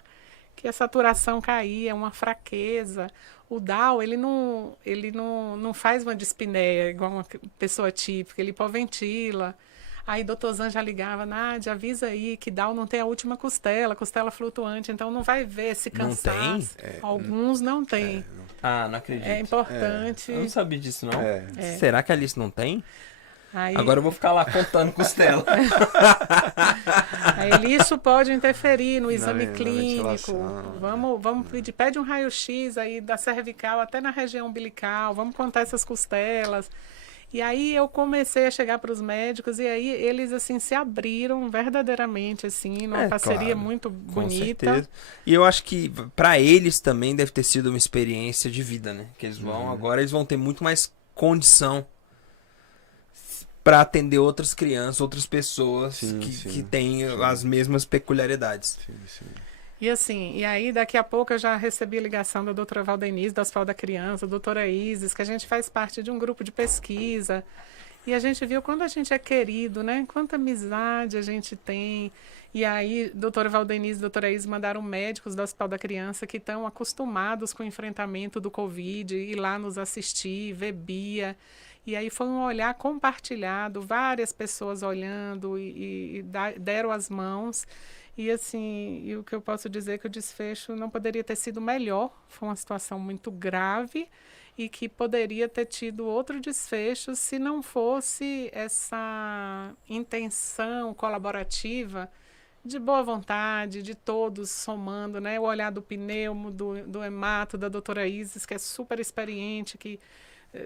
que a saturação caía, uma fraqueza. O Down, ele não faz uma dispneia igual uma pessoa típica, ele hipoventila. Aí o doutor Zan já ligava, Nádia, avisa aí que Down não tem a última costela flutuante, então não vai ver esse cansaço. Não tem? Alguns não têm. Ah, não acredito. É importante. Eu não sabia disso, não. É. Será que a Alice não tem? Aí, Agora eu vou ficar lá contando costela. aí isso pode interferir no exame na clínico. ventilação, Vamos pedir, pede um raio-x aí da cervical até na região umbilical, vamos contar essas costelas. E aí eu comecei a chegar para os médicos e aí eles assim se abriram verdadeiramente assim, numa parceria claro, muito com bonita. certeza. E eu acho que para eles também deve ter sido uma experiência de vida, né? Que eles vão agora eles vão ter muito mais condição para atender outras crianças, outras pessoas Sim, que têm as mesmas peculiaridades. Sim. E assim, e aí daqui a pouco eu já recebi a ligação da doutora Valdenise, do Hospital da Criança, da doutora Isis, que a gente faz parte de um grupo de pesquisa. E a gente viu quando a gente é querido, né? Quanta amizade a gente tem. E aí, doutora Valdenise e doutora Isis mandaram médicos do Hospital da Criança que estão acostumados com o enfrentamento do Covid, ir lá nos assistir, ver Bia. E aí foi um olhar compartilhado, várias pessoas olhando e deram as mãos. E assim, e o que eu posso dizer é que o desfecho não poderia ter sido melhor. Foi uma situação muito grave e que poderia ter tido outro desfecho se não fosse essa intenção colaborativa de boa vontade, de todos somando, né? O olhar do pneumo, do hemato, da doutora Isis, que é super experiente, que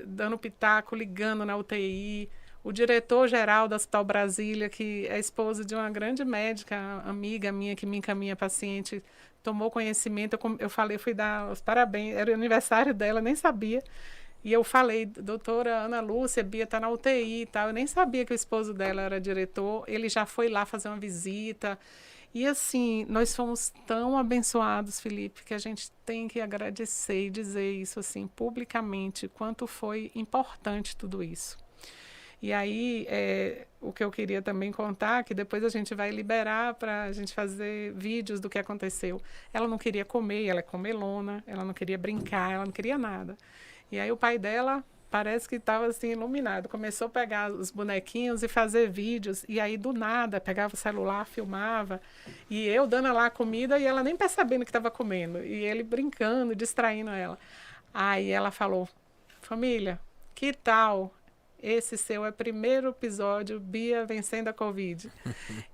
dando pitaco, ligando na UTI, o diretor-geral do Hospital Brasília, que é esposa de uma grande médica, amiga minha, que me encaminha paciente, tomou conhecimento, eu falei, fui dar os parabéns, era o aniversário dela, nem sabia, e eu falei, doutora Ana Lúcia, Bia está na UTI e tal, eu nem sabia que o esposo dela era diretor, ele já foi lá fazer uma visita, e assim, nós fomos tão abençoados, Felipe, que a gente tem que agradecer e dizer isso assim, publicamente, quanto foi importante tudo isso. E aí, o que eu queria também contar, que depois a gente vai liberar para a gente fazer vídeos do que aconteceu. Ela não queria comer, ela é comelona, ela não queria brincar, ela não queria nada. E aí o pai dela parece que estava assim iluminado, começou a pegar os bonequinhos e fazer vídeos, e aí do nada pegava o celular, filmava, e eu dando lá a comida e ela nem percebendo que estava comendo, e ele brincando, distraindo ela. Aí ela falou, família, que tal... Esse seu é o primeiro episódio, Bia vencendo a Covid.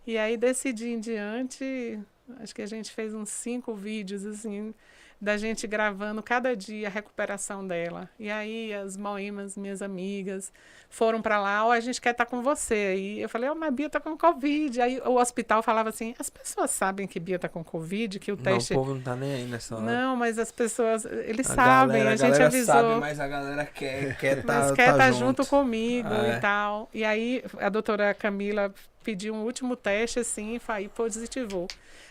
E aí, desse dia em diante, acho que a gente fez uns 5 vídeos, assim, da gente gravando cada dia a recuperação dela. E aí, as Moemas, minhas amigas, foram para lá, a gente quer estar com você. Aí eu falei, mas Bia está com Covid. Aí o hospital falava assim, as pessoas sabem que Bia está com Covid, que o teste... Não, o povo não tá nem aí nessa hora. Não, mas as pessoas, eles sabem, a gente avisou. Sabe, mas a galera quer estar junto comigo e tal. E aí a doutora Camila pediu um último teste, assim, e positivou.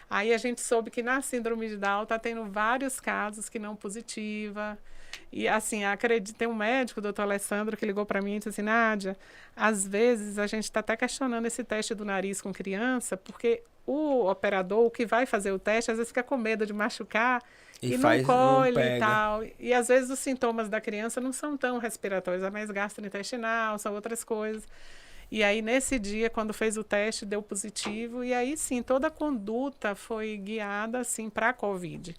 Aí a gente soube que na síndrome de Down está tendo vários casos que não positiva. E assim, acredito, tem um médico, o doutor Alessandro, que ligou para mim e disse assim, Nádia, às vezes a gente está até questionando esse teste do nariz com criança, porque o operador, o que vai fazer o teste, às vezes fica com medo de machucar e não colhe e tal. E às vezes os sintomas da criança não são tão respiratórios, é mais gastrointestinal, são outras coisas. E aí, nesse dia, quando fez o teste, deu positivo. E aí, sim, toda a conduta foi guiada, assim, para a Covid.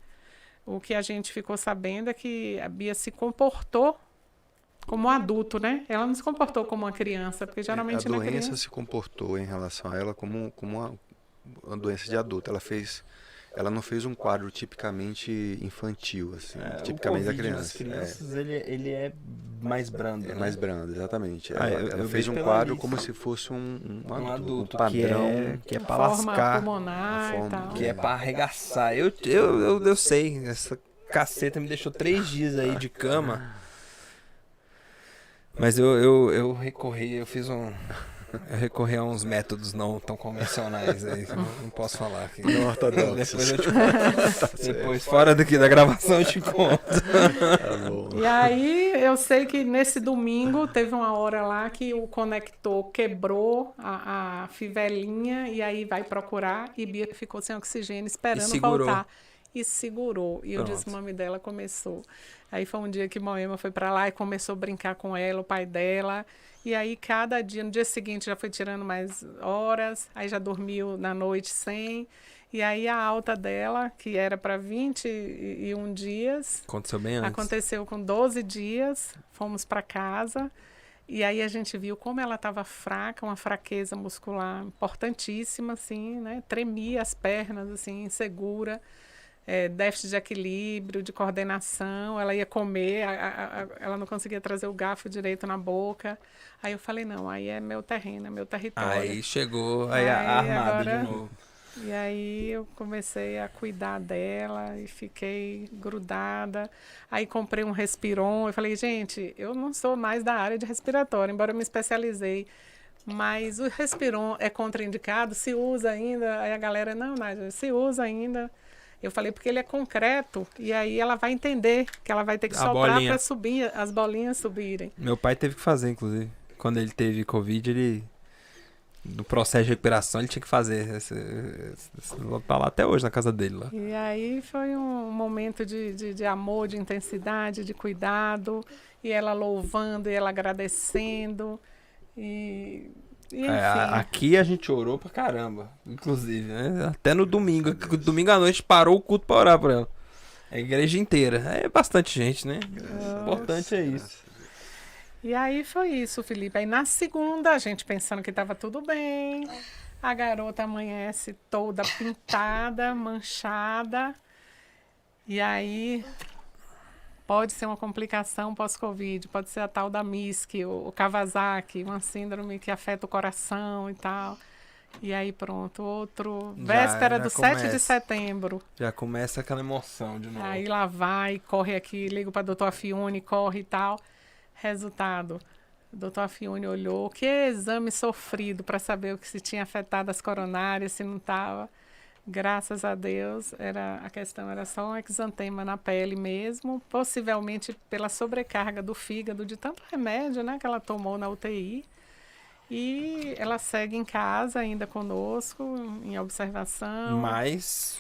O que a gente ficou sabendo é que a Bia se comportou como um adulto, né? Ela não se comportou como uma criança, porque geralmente a na doença criança... se comportou em relação a ela como uma doença de adulto. Ela não fez um quadro tipicamente infantil, assim, tipicamente da criança. Nas crianças, ele é mais brando. É mais brando, exatamente. Eu fez um quadro como se fosse um adulto, um padrão, que é para lascar, pulmonar e tal. que é para arregaçar. Eu sei, essa caceta me deixou 3 dias aí de cama. Mas eu recorri a uns métodos não tão convencionais aí, não posso falar aqui. Não ortodoxos. Depois eu te conto. Depois, fora da gravação, eu te conto. Tá bom. E aí, eu sei que nesse domingo teve uma hora lá que o conector quebrou a fivelinha e aí vai procurar e Bia ficou sem oxigênio esperando voltar. E segurou. E o desmame dela começou. Aí foi um dia que Moema foi para lá e começou a brincar com ela, o pai dela. E aí, cada dia, no dia seguinte, já foi tirando mais horas, aí já dormiu na noite sem. E aí, a alta dela, que era para 21 dias... Aconteceu bem antes. Aconteceu com 12 dias, fomos para casa. E aí, a gente viu como ela estava fraca, uma fraqueza muscular importantíssima, assim, né? Tremia as pernas, assim, insegura. Déficit de equilíbrio, de coordenação, ela ia comer, ela não conseguia trazer o garfo direito na boca. Aí eu falei, não, aí é meu terreno, é meu território. Aí chegou armado agora, de novo. E aí eu comecei a cuidar dela e fiquei grudada. Aí comprei um Respiron. Eu falei, gente, eu não sou mais da área de respiratório, embora eu me especializei. Mas o Respiron é contraindicado, se usa ainda, aí a galera, não, Nádia, se usa ainda. Eu falei, porque ele é concreto, e aí ela vai entender que ela vai ter que A soprar bolinha. para subir, as bolinhas subirem. Meu pai teve que fazer, inclusive. Quando ele teve Covid, ele... No processo de recuperação, ele tinha que fazer. Tá lá até hoje, na casa dele lá. E aí foi um momento de amor, de intensidade, de cuidado, e ela louvando, e ela agradecendo, e enfim. Aqui a gente orou pra caramba, inclusive, né? Até no domingo. Domingo à noite parou o culto pra orar pra ela. A igreja inteira. É bastante gente, né? O importante é isso. E aí foi isso, Felipe. Aí na segunda, a gente pensando que estava tudo bem, a garota amanhece toda pintada, manchada, e aí pode ser uma complicação pós-Covid, pode ser a tal da MISC, o Kawasaki, uma síndrome que afeta o coração e tal. E aí pronto, véspera do 7 de setembro. Já começa aquela emoção de novo. Aí lá vai, corre aqui, ligo para a doutora Fione, corre e tal. Resultado, o doutor Fione olhou, que exame sofrido para saber o que se tinha afetado as coronárias, se não estava. Graças a Deus, a questão era só um exantema na pele mesmo, possivelmente pela sobrecarga do fígado, de tanto remédio, né, que ela tomou na UTI. E ela segue em casa ainda conosco, em observação. Mas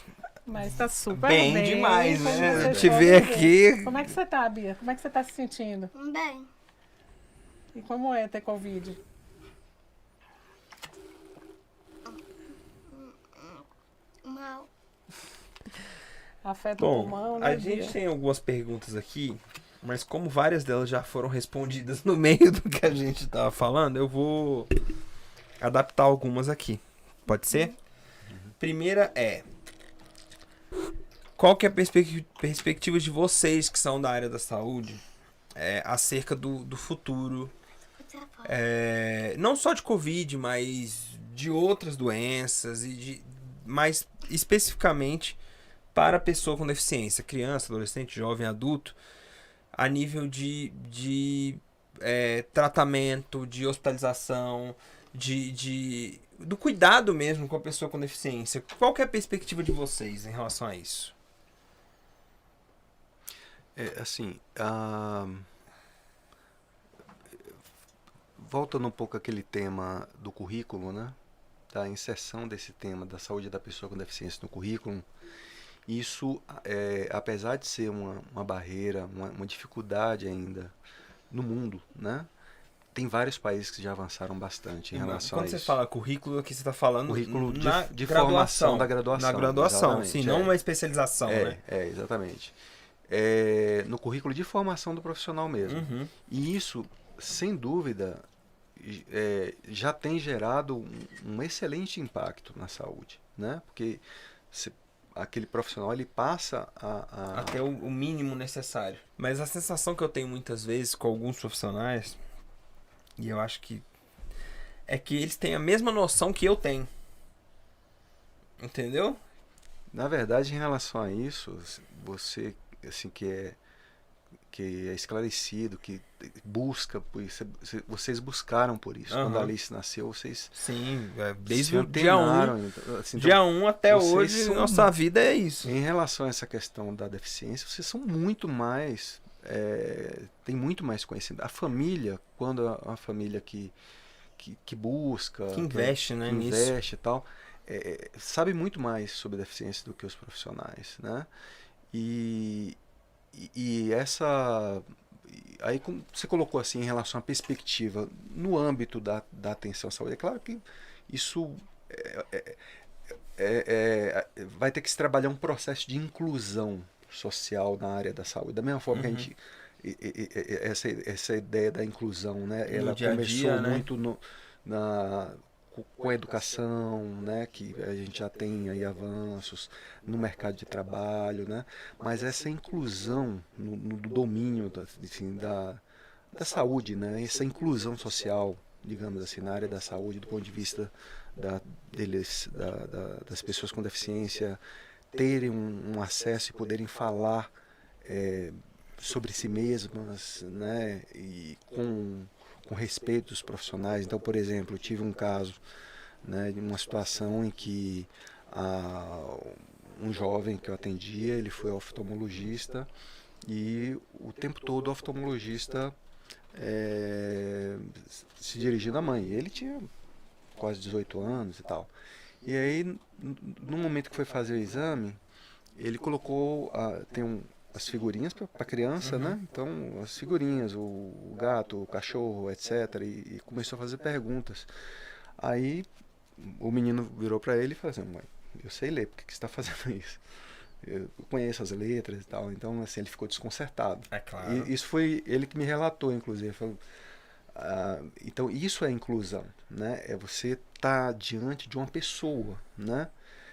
está super bem bem demais, né? você A gente pode vê ver. aqui. Como é que você tá, Bia? Como é que você tá se sentindo? Bem. E como é ter Covid? Mal. Afeta o Bom, pulmão, né, a Bia? gente tem algumas perguntas aqui, mas como várias delas já foram respondidas no meio do que a gente tava falando, eu vou adaptar algumas aqui. Pode ser? Primeira é: qual que é a perspectiva de vocês que são da área da saúde acerca do futuro? Não só de Covid, mas de outras doenças e mais especificamente para a pessoa com deficiência, criança, adolescente, jovem, adulto, a nível de tratamento, de hospitalização, do cuidado mesmo com a pessoa com deficiência. Qual que é a perspectiva de vocês em relação a isso? Voltando um pouco àquele tema do currículo, né? Da inserção desse tema da saúde da pessoa com deficiência no currículo, isso, apesar de ser uma barreira, uma dificuldade ainda no mundo, né? Tem vários países que já avançaram bastante em relação a isso. Quando você fala currículo, aqui você está falando currículo de formação da graduação. Na graduação, sim, não uma especialização, né? Exatamente. No currículo de formação do profissional mesmo. Uhum. E isso, sem dúvida, já tem gerado um excelente impacto na saúde, né? Porque aquele profissional ele passa a ter o mínimo necessário. Mas a sensação que eu tenho muitas vezes com alguns profissionais, e eu acho que é que eles têm a mesma noção que eu tenho. Entendeu? Na verdade, em relação a isso, você assim que é esclarecido, que busca por isso, vocês buscaram por isso. Quando a Alice nasceu, vocês desde o dia 1. Assim, dia 1 até hoje, nossa vida é isso. Em relação a essa questão da deficiência, vocês são muito mais, tem muito mais conhecimento. A família, quando a família que busca, que investe, né, que investe e tal, sabe muito mais sobre deficiência do que os profissionais, né? E essa... Aí, como você colocou assim, em relação à perspectiva no âmbito da atenção à saúde, é claro que isso vai ter que se trabalhar um processo de inclusão social na área da saúde. Da mesma forma que a gente... Essa ideia da inclusão, né? Ela começou muito com a educação, né, que a gente já tem aí avanços no mercado de trabalho, né, mas essa inclusão no domínio da saúde, né, essa inclusão social, digamos assim, na área da saúde, do ponto de vista das pessoas com deficiência terem um acesso e poderem falar sobre si mesmas, né, e com com respeito dos profissionais. Então, por exemplo, eu tive um caso, né, de uma situação em que um jovem que eu atendia, ele foi oftalmologista e o tempo todo o oftalmologista se dirigindo à mãe. Ele tinha quase 18 anos e tal. E aí, no momento que foi fazer o exame, ele colocou, as figurinhas para a criança, né? Então, as figurinhas, o gato, o cachorro, etc. E começou a fazer perguntas. Aí, o menino virou para ele e falou assim: mãe, eu sei ler, por que você está fazendo isso? Eu conheço as letras e tal. Então, assim, ele ficou desconcertado. É claro. E isso foi ele que me relatou, inclusive. Falou, então, isso é inclusão, né? É você estar diante de uma pessoa, né?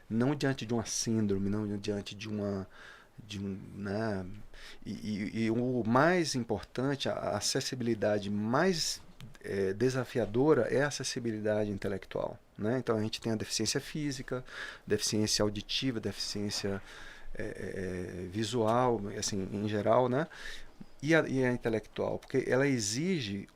Não diante de uma síndrome, não diante de né? E o mais importante, a acessibilidade mais desafiadora é a acessibilidade intelectual, né? Então a gente tem a deficiência física, deficiência auditiva, deficiência visual, assim, em geral, né? E a intelectual, porque ela exige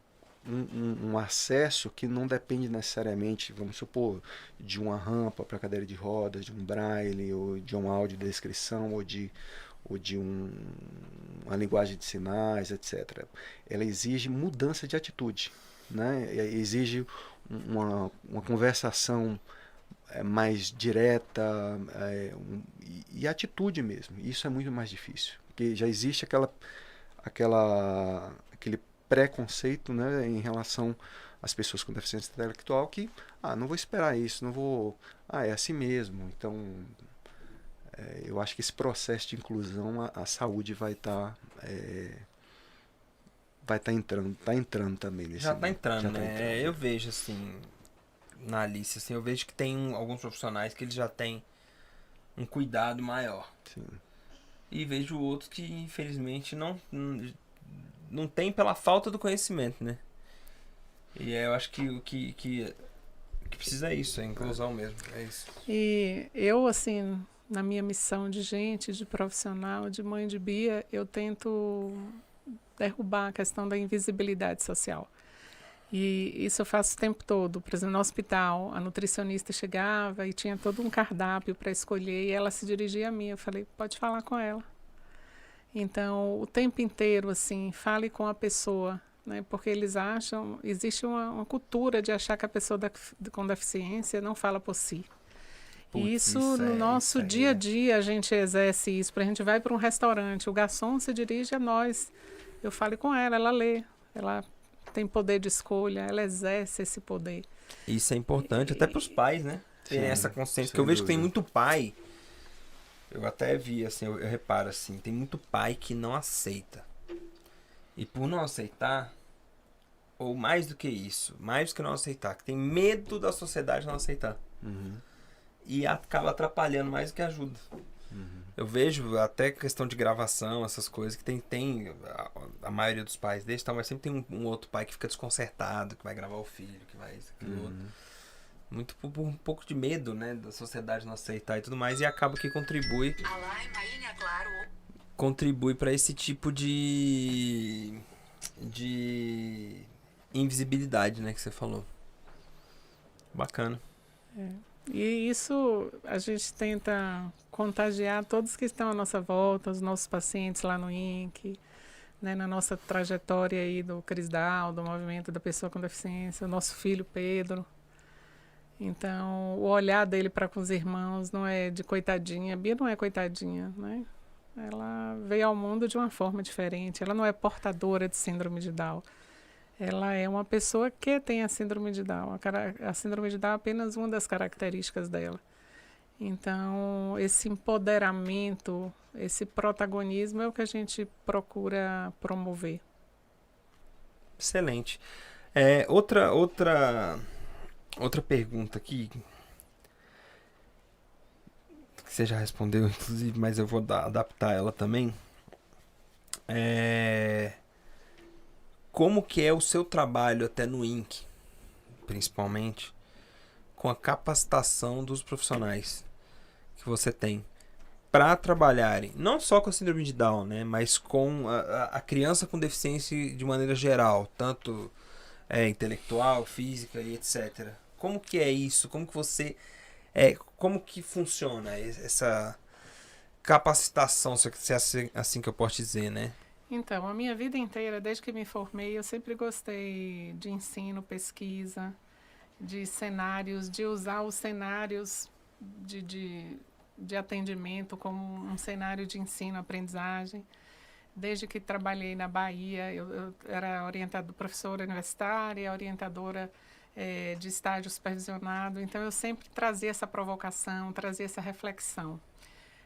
um acesso que não depende necessariamente, vamos supor, de uma rampa para cadeira de rodas, de um braille, ou de uma audiodescrição, ou de uma linguagem de sinais, etc. Ela exige mudança de atitude, né? Exige uma conversação mais direta e atitude mesmo. Isso é muito mais difícil, porque já existe aquele preconceito, né, em relação às pessoas com deficiência intelectual que, não vou esperar isso, não vou, é assim mesmo. Então, eu acho que esse processo de inclusão, a saúde vai estar entrando, está entrando também nesse Já está entrando, já tá né? entrando. Eu vejo assim, na Alice, assim, eu vejo que tem alguns profissionais que eles já têm um cuidado maior. Sim. E vejo outros que, infelizmente, não tem pela falta do conhecimento, né? E eu acho que o que precisa é isso, é inclusão mesmo, é isso. E eu, assim, na minha missão de gente, de profissional, de mãe de Bia, eu tento derrubar a questão da invisibilidade social. E isso eu faço o tempo todo. Por exemplo, no hospital, a nutricionista chegava e tinha todo um cardápio para escolher e ela se dirigia a mim. Eu falei, pode falar com ela. Então, o tempo inteiro, assim, fale com a pessoa, né? Porque eles acham, existe uma cultura de achar que a pessoa com deficiência não fala por si. E isso, no nosso dia a dia, a gente exerce isso. A gente vai para um restaurante, o garçom se dirige a nós. Eu falo com ela, ela lê, ela tem poder de escolha, ela exerce esse poder. Isso é importante até para os pais, né? Terem essa consciência. Porque eu vejo que tem muito pai. Eu até vi, assim, eu reparo assim, tem muito pai que não aceita. E por não aceitar, ou mais do que isso, mais do que não aceitar, que tem medo da sociedade não aceitar. Uhum. E acaba atrapalhando mais do que ajuda. Uhum. Eu vejo até questão de gravação, essas coisas, que tem a maioria dos pais deixa, tá, mas sempre tem um outro pai que fica desconcertado, que vai gravar o filho, que vai isso, aquilo outro. Muito por um pouco de medo, né, da sociedade não aceitar e tudo mais, e acaba que contribui para esse tipo de invisibilidade, né, que você falou. Bacana. E isso a gente tenta contagiar todos que estão à nossa volta, os nossos pacientes lá no INC, né, na nossa trajetória aí do CRISDAL, do Movimento da Pessoa com Deficiência, o nosso filho Pedro. Então, o olhar dele para com os irmãos não é de coitadinha. Bia não é coitadinha, né? Ela veio ao mundo de uma forma diferente. Ela não é portadora de síndrome de Down. Ela é uma pessoa que tem a síndrome de Down. A síndrome de Down é apenas uma das características dela. Então, esse empoderamento, esse protagonismo é o que a gente procura promover. Excelente. Outra pergunta aqui, que você já respondeu, inclusive, mas eu vou adaptar ela também. Como que é o seu trabalho até no INC, principalmente, com a capacitação dos profissionais que você tem para trabalharem, não só com a síndrome de Down, né, mas com a criança com deficiência de maneira geral, tanto intelectual, física e etc. Como que é isso? Como que você... como que funciona essa capacitação, se é assim que eu posso dizer, né? Então, a minha vida inteira, desde que me formei, eu sempre gostei de ensino, pesquisa, de cenários, de usar os cenários de atendimento como um cenário de ensino, aprendizagem. Desde que trabalhei na Bahia, eu era professora universitária, orientadora de estágio supervisionado, então eu sempre trazia essa provocação, trazia essa reflexão.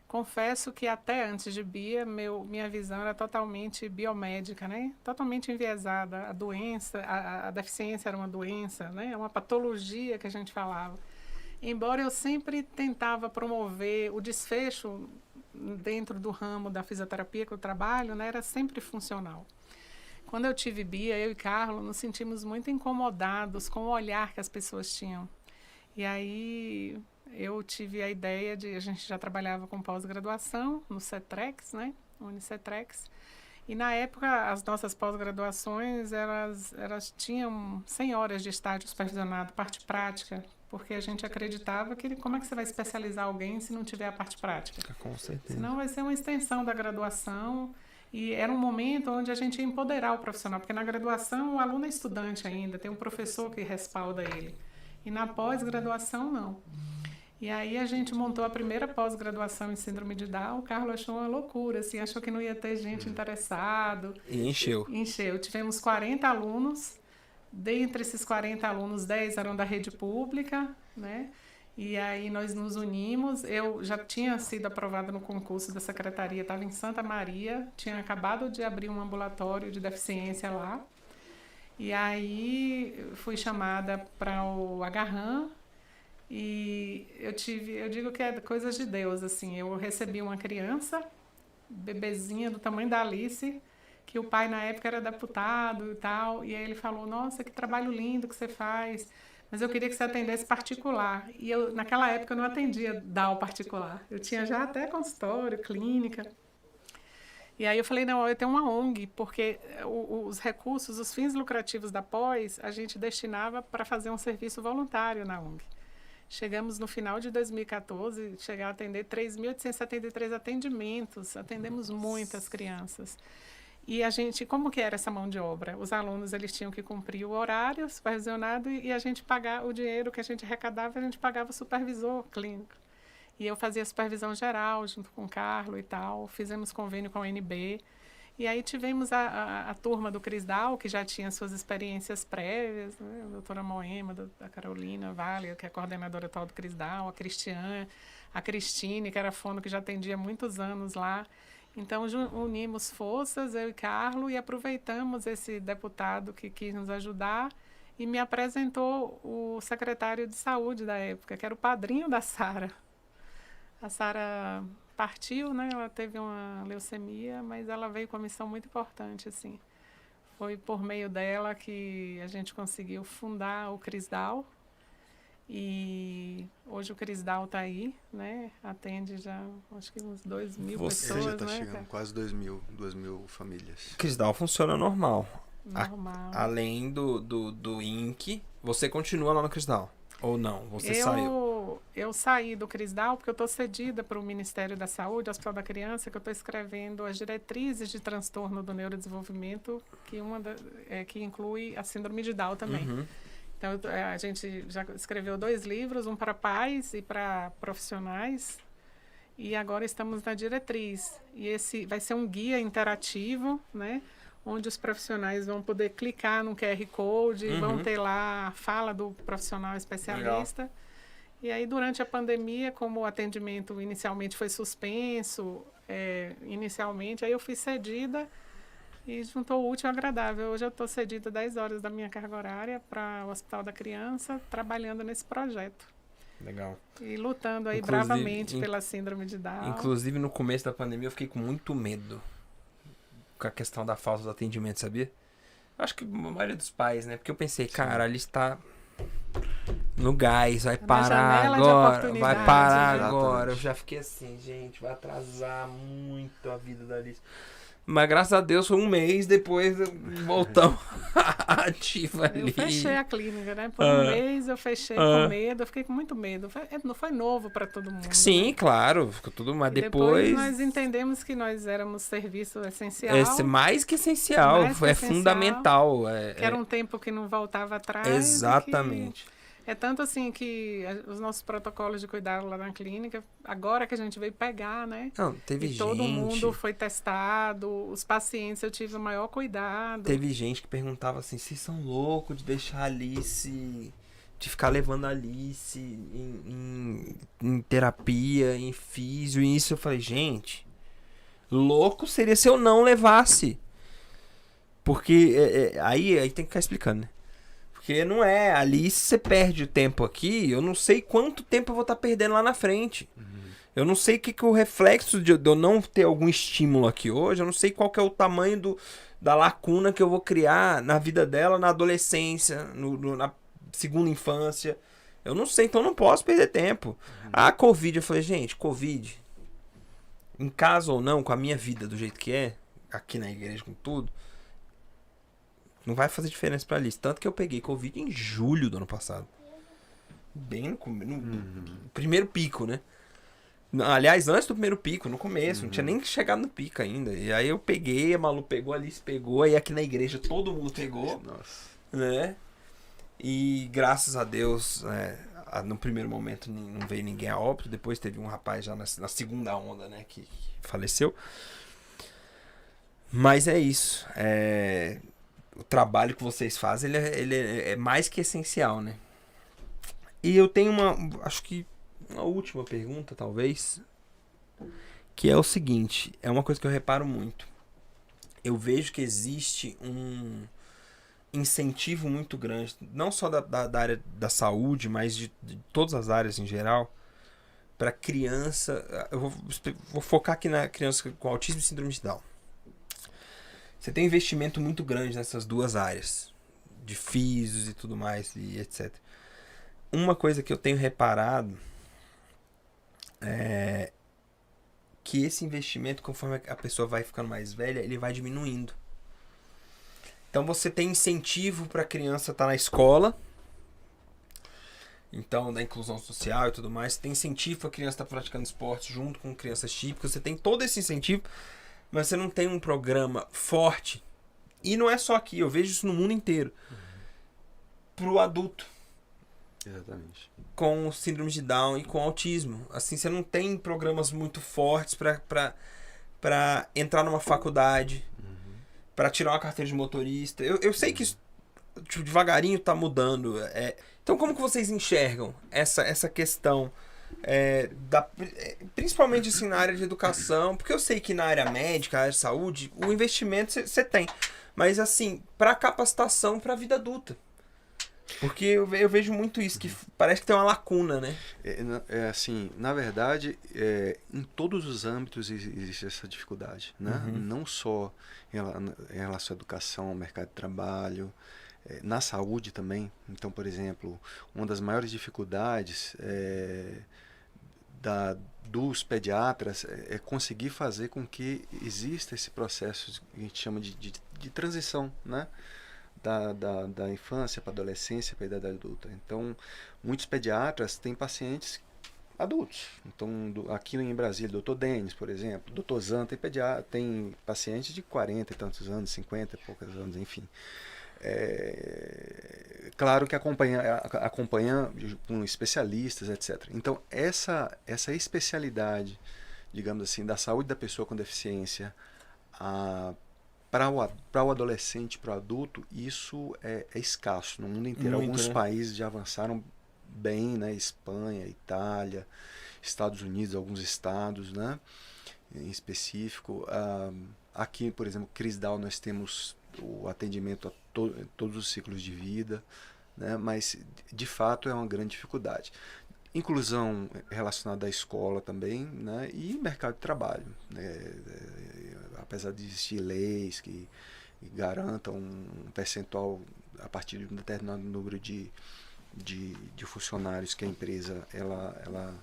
Confesso que até antes de Bia, minha visão era totalmente biomédica, né? Totalmente enviesada. A doença, a deficiência era uma doença, né? Uma patologia que a gente falava. Embora eu sempre tentava promover o desfecho dentro do ramo da fisioterapia que eu trabalho, né? Era sempre funcional. Quando eu tive Bia, eu e Carlos nos sentimos muito incomodados com o olhar que as pessoas tinham. E aí eu tive a ideia a gente já trabalhava com pós-graduação no CETREX, né? Unicetrex. E na época as nossas pós-graduações elas tinham 100 horas de estágio supervisionado, parte prática, porque a gente acreditava que como é que você vai especializar alguém se não tiver a parte prática? Com certeza. Senão vai ser uma extensão da graduação. E era um momento onde a gente ia empoderar o profissional, porque na graduação o aluno é estudante ainda, tem um professor que respalda ele. E na pós-graduação, não. E aí a gente montou a primeira pós-graduação em síndrome de Down. O Carlos achou uma loucura, assim, achou que não ia ter gente interessado. E encheu. Encheu. Tivemos 40 alunos. Dentre esses 40 alunos, 10 eram da rede pública, né? E aí nós nos unimos. Eu já tinha sido aprovada no concurso da secretaria, estava em Santa Maria, tinha acabado de abrir um ambulatório de deficiência lá. E aí fui chamada para o Agarram e eu digo que é coisas de Deus, assim. Eu recebi uma criança, bebezinha do tamanho da Alice, que o pai na época era deputado e tal, e aí ele falou: nossa, que trabalho lindo que você faz, mas eu queria que você atendesse particular. E eu, naquela época, eu não atendia DAO particular. Eu tinha já até consultório, clínica. E aí eu falei: não, eu tenho uma ONG, porque os recursos, os fins lucrativos da pós, a gente destinava para fazer um serviço voluntário na ONG. Chegamos no final de 2014, chegar a atender 3.873 atendimentos, atendemos muitas crianças. E a gente, como que era essa mão de obra? Os alunos, eles tinham que cumprir o horário supervisionado e a gente pagava o dinheiro que a gente arrecadava, a gente pagava o supervisor clínico. E eu fazia supervisão geral junto com o Carlos e tal, fizemos convênio com a UNB. E aí tivemos a turma do Crisdal, que já tinha suas experiências prévias, né? A doutora Moema, a Carolina Vale, que é a coordenadora atual do Crisdal, a Cristiane, a Cristine, que era fono, que já atendia muitos anos lá. Então, unimos forças, eu e Carlos, e aproveitamos esse deputado que quis nos ajudar e me apresentou o secretário de saúde da época, que era o padrinho da Sara. A Sara partiu, né? Ela teve uma leucemia, mas ela veio com uma missão muito importante, assim. Foi por meio dela que a gente conseguiu fundar o Crisdal. E hoje o Crisdal está aí, né? Atende já, acho que uns 2.000 pessoas, já está né? chegando quase 2.000 famílias. O Crisdal funciona normal. Normal. Além do INC, você continua lá no Crisdal? Ou não? Você saiu? Eu saí do Crisdal porque eu estou cedida para o Ministério da Saúde, Hospital da Criança, que eu estou escrevendo as diretrizes de transtorno do neurodesenvolvimento, que inclui a síndrome de Down também. Uhum. Então, a gente já escreveu 2 livros, um para pais e para profissionais, e agora estamos na diretriz. E esse vai ser um guia interativo, né, onde os profissionais vão poder clicar no QR Code, vão ter lá a fala do profissional especialista. Legal. E aí, durante a pandemia, como o atendimento inicialmente foi suspenso, inicialmente, aí eu fui cedida e juntou o útil ao agradável. Hoje eu estou cedida 10 horas da minha carga horária para o Hospital da Criança, trabalhando nesse projeto. Legal. E lutando aí bravamente pela síndrome de Down. Inclusive, no começo da pandemia, eu fiquei com muito medo com a questão da falta do atendimento, sabia? Acho que a maioria dos pais, né? Porque eu pensei, cara, ali está no gás, vai parar agora, vai parar agora. Eu já fiquei assim, gente, vai atrasar muito a vida da Alice. Mas graças a Deus foi um mês, depois voltamos ativa ali. Eu fechei a clínica, né? Por um mês eu fechei com medo, eu fiquei com muito medo. Não foi novo para todo mundo. Sim, né? claro, ficou tudo, mas E depois nós entendemos que nós éramos serviço essencial. é mais que essencial, Mais que é essencial, fundamental. Que era um tempo que não voltava atrás. Exatamente. É tanto assim que os nossos protocolos de cuidado lá na clínica, agora que a gente veio pegar, né? Não, teve e gente. todo mundo foi testado, os pacientes eu tive o maior cuidado. Teve gente que perguntava assim: vocês são loucos de deixar a Alice, de ficar levando a Alice em terapia, em físio, e isso eu falei: gente, louco seria se eu não levasse. Porque aí tem que ficar explicando, né? Porque não é ali, se você perde o tempo aqui, eu não sei quanto tempo eu vou estar perdendo lá na frente. Eu não sei que o reflexo de eu não ter algum estímulo aqui hoje, eu não sei qual que é o tamanho da lacuna que eu vou criar na vida dela, na adolescência, na segunda infância. Eu não sei, então eu não posso perder tempo. A Covid, eu falei, gente, Covid, em casa ou não, com a minha vida do jeito que é, aqui na igreja com tudo, não vai fazer diferença pra Alice. Tanto que eu peguei Covid em julho do ano passado. Bem no primeiro pico, né? Aliás, antes do primeiro pico, no começo. Não tinha nem chegado no pico ainda. E aí eu peguei, a Malu pegou, a Alice pegou. Aí aqui na igreja todo mundo pegou. Nossa. Né? E graças a Deus, no primeiro momento não veio ninguém a óbito. Depois teve um rapaz já na segunda onda, né? Que faleceu. Mas é isso. O trabalho que vocês fazem, ele é mais que essencial, né? E eu tenho acho que uma última pergunta, talvez, que é o seguinte, é uma coisa que eu reparo muito. Eu vejo que existe um incentivo muito grande, não só da área da saúde, mas de todas as áreas em geral, para criança. Eu vou focar aqui na criança com autismo e síndrome de Down. Você tem um investimento muito grande nessas duas áreas, de físios e tudo mais, e etc. Uma coisa que eu tenho reparado é que esse investimento, conforme a pessoa vai ficando mais velha, ele vai diminuindo. Então você tem incentivo para a criança estar na escola, então da inclusão social e tudo mais, você tem incentivo para a criança estar praticando esporte junto com crianças típicas, você tem todo esse incentivo, mas você não tem um programa forte, e não é só aqui, eu vejo isso no mundo inteiro, pro adulto. Exatamente. Com síndrome de Down e com autismo. Assim, você não tem programas muito fortes para entrar numa faculdade, para tirar uma carteira de motorista. Eu sei que isso devagarinho tá mudando. Então, como que vocês enxergam essa questão? Principalmente assim, na área de educação, porque eu sei que na área médica, na área de saúde, o investimento você tem, mas assim, para capacitação para a vida adulta, porque eu vejo muito isso, que parece que tem uma lacuna, né? Assim, na verdade, em todos os âmbitos existe essa dificuldade, né? Não só em relação à educação, ao mercado de trabalho, na saúde também. Então, por exemplo, uma das maiores dificuldades dos pediatras é conseguir fazer com que exista esse processo que a gente chama de transição, né? Da infância para a adolescência, para a idade adulta. Então, muitos pediatras têm pacientes adultos. Então, aqui em Brasília, o Dr. Denis, por exemplo, o Dr. Zan tem pacientes de 40 e tantos anos, 50 e poucos anos, enfim. Claro que acompanha com especialistas, etc. Então, essa especialidade, digamos assim, da saúde da pessoa com deficiência, para o adolescente, para o adulto, isso é escasso no mundo inteiro. Muito, alguns né? países já avançaram bem, né? Espanha, Itália, Estados Unidos, alguns estados, né? Em específico. Aqui, por exemplo, Cris Down, nós temos o atendimento a todos os ciclos de vida, né? Mas, de fato, é uma grande dificuldade. Inclusão relacionada à escola também, né? E mercado de trabalho, né? Apesar de existir leis que garantam um percentual a partir de um determinado número de funcionários que a empresa ela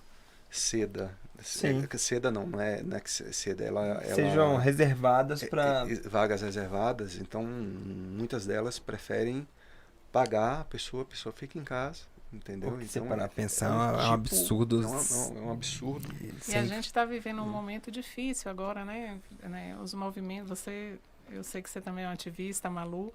ceda Sim. Seda não é que seda, ela Sejam reservadas para vagas reservadas, então muitas delas preferem pagar a pessoa fica em casa, entendeu? Você Então parar a pensar, é um absurdo. É um absurdo. E a gente está vivendo um momento difícil agora, né? Os movimentos, eu sei que você também é um ativista, Malu,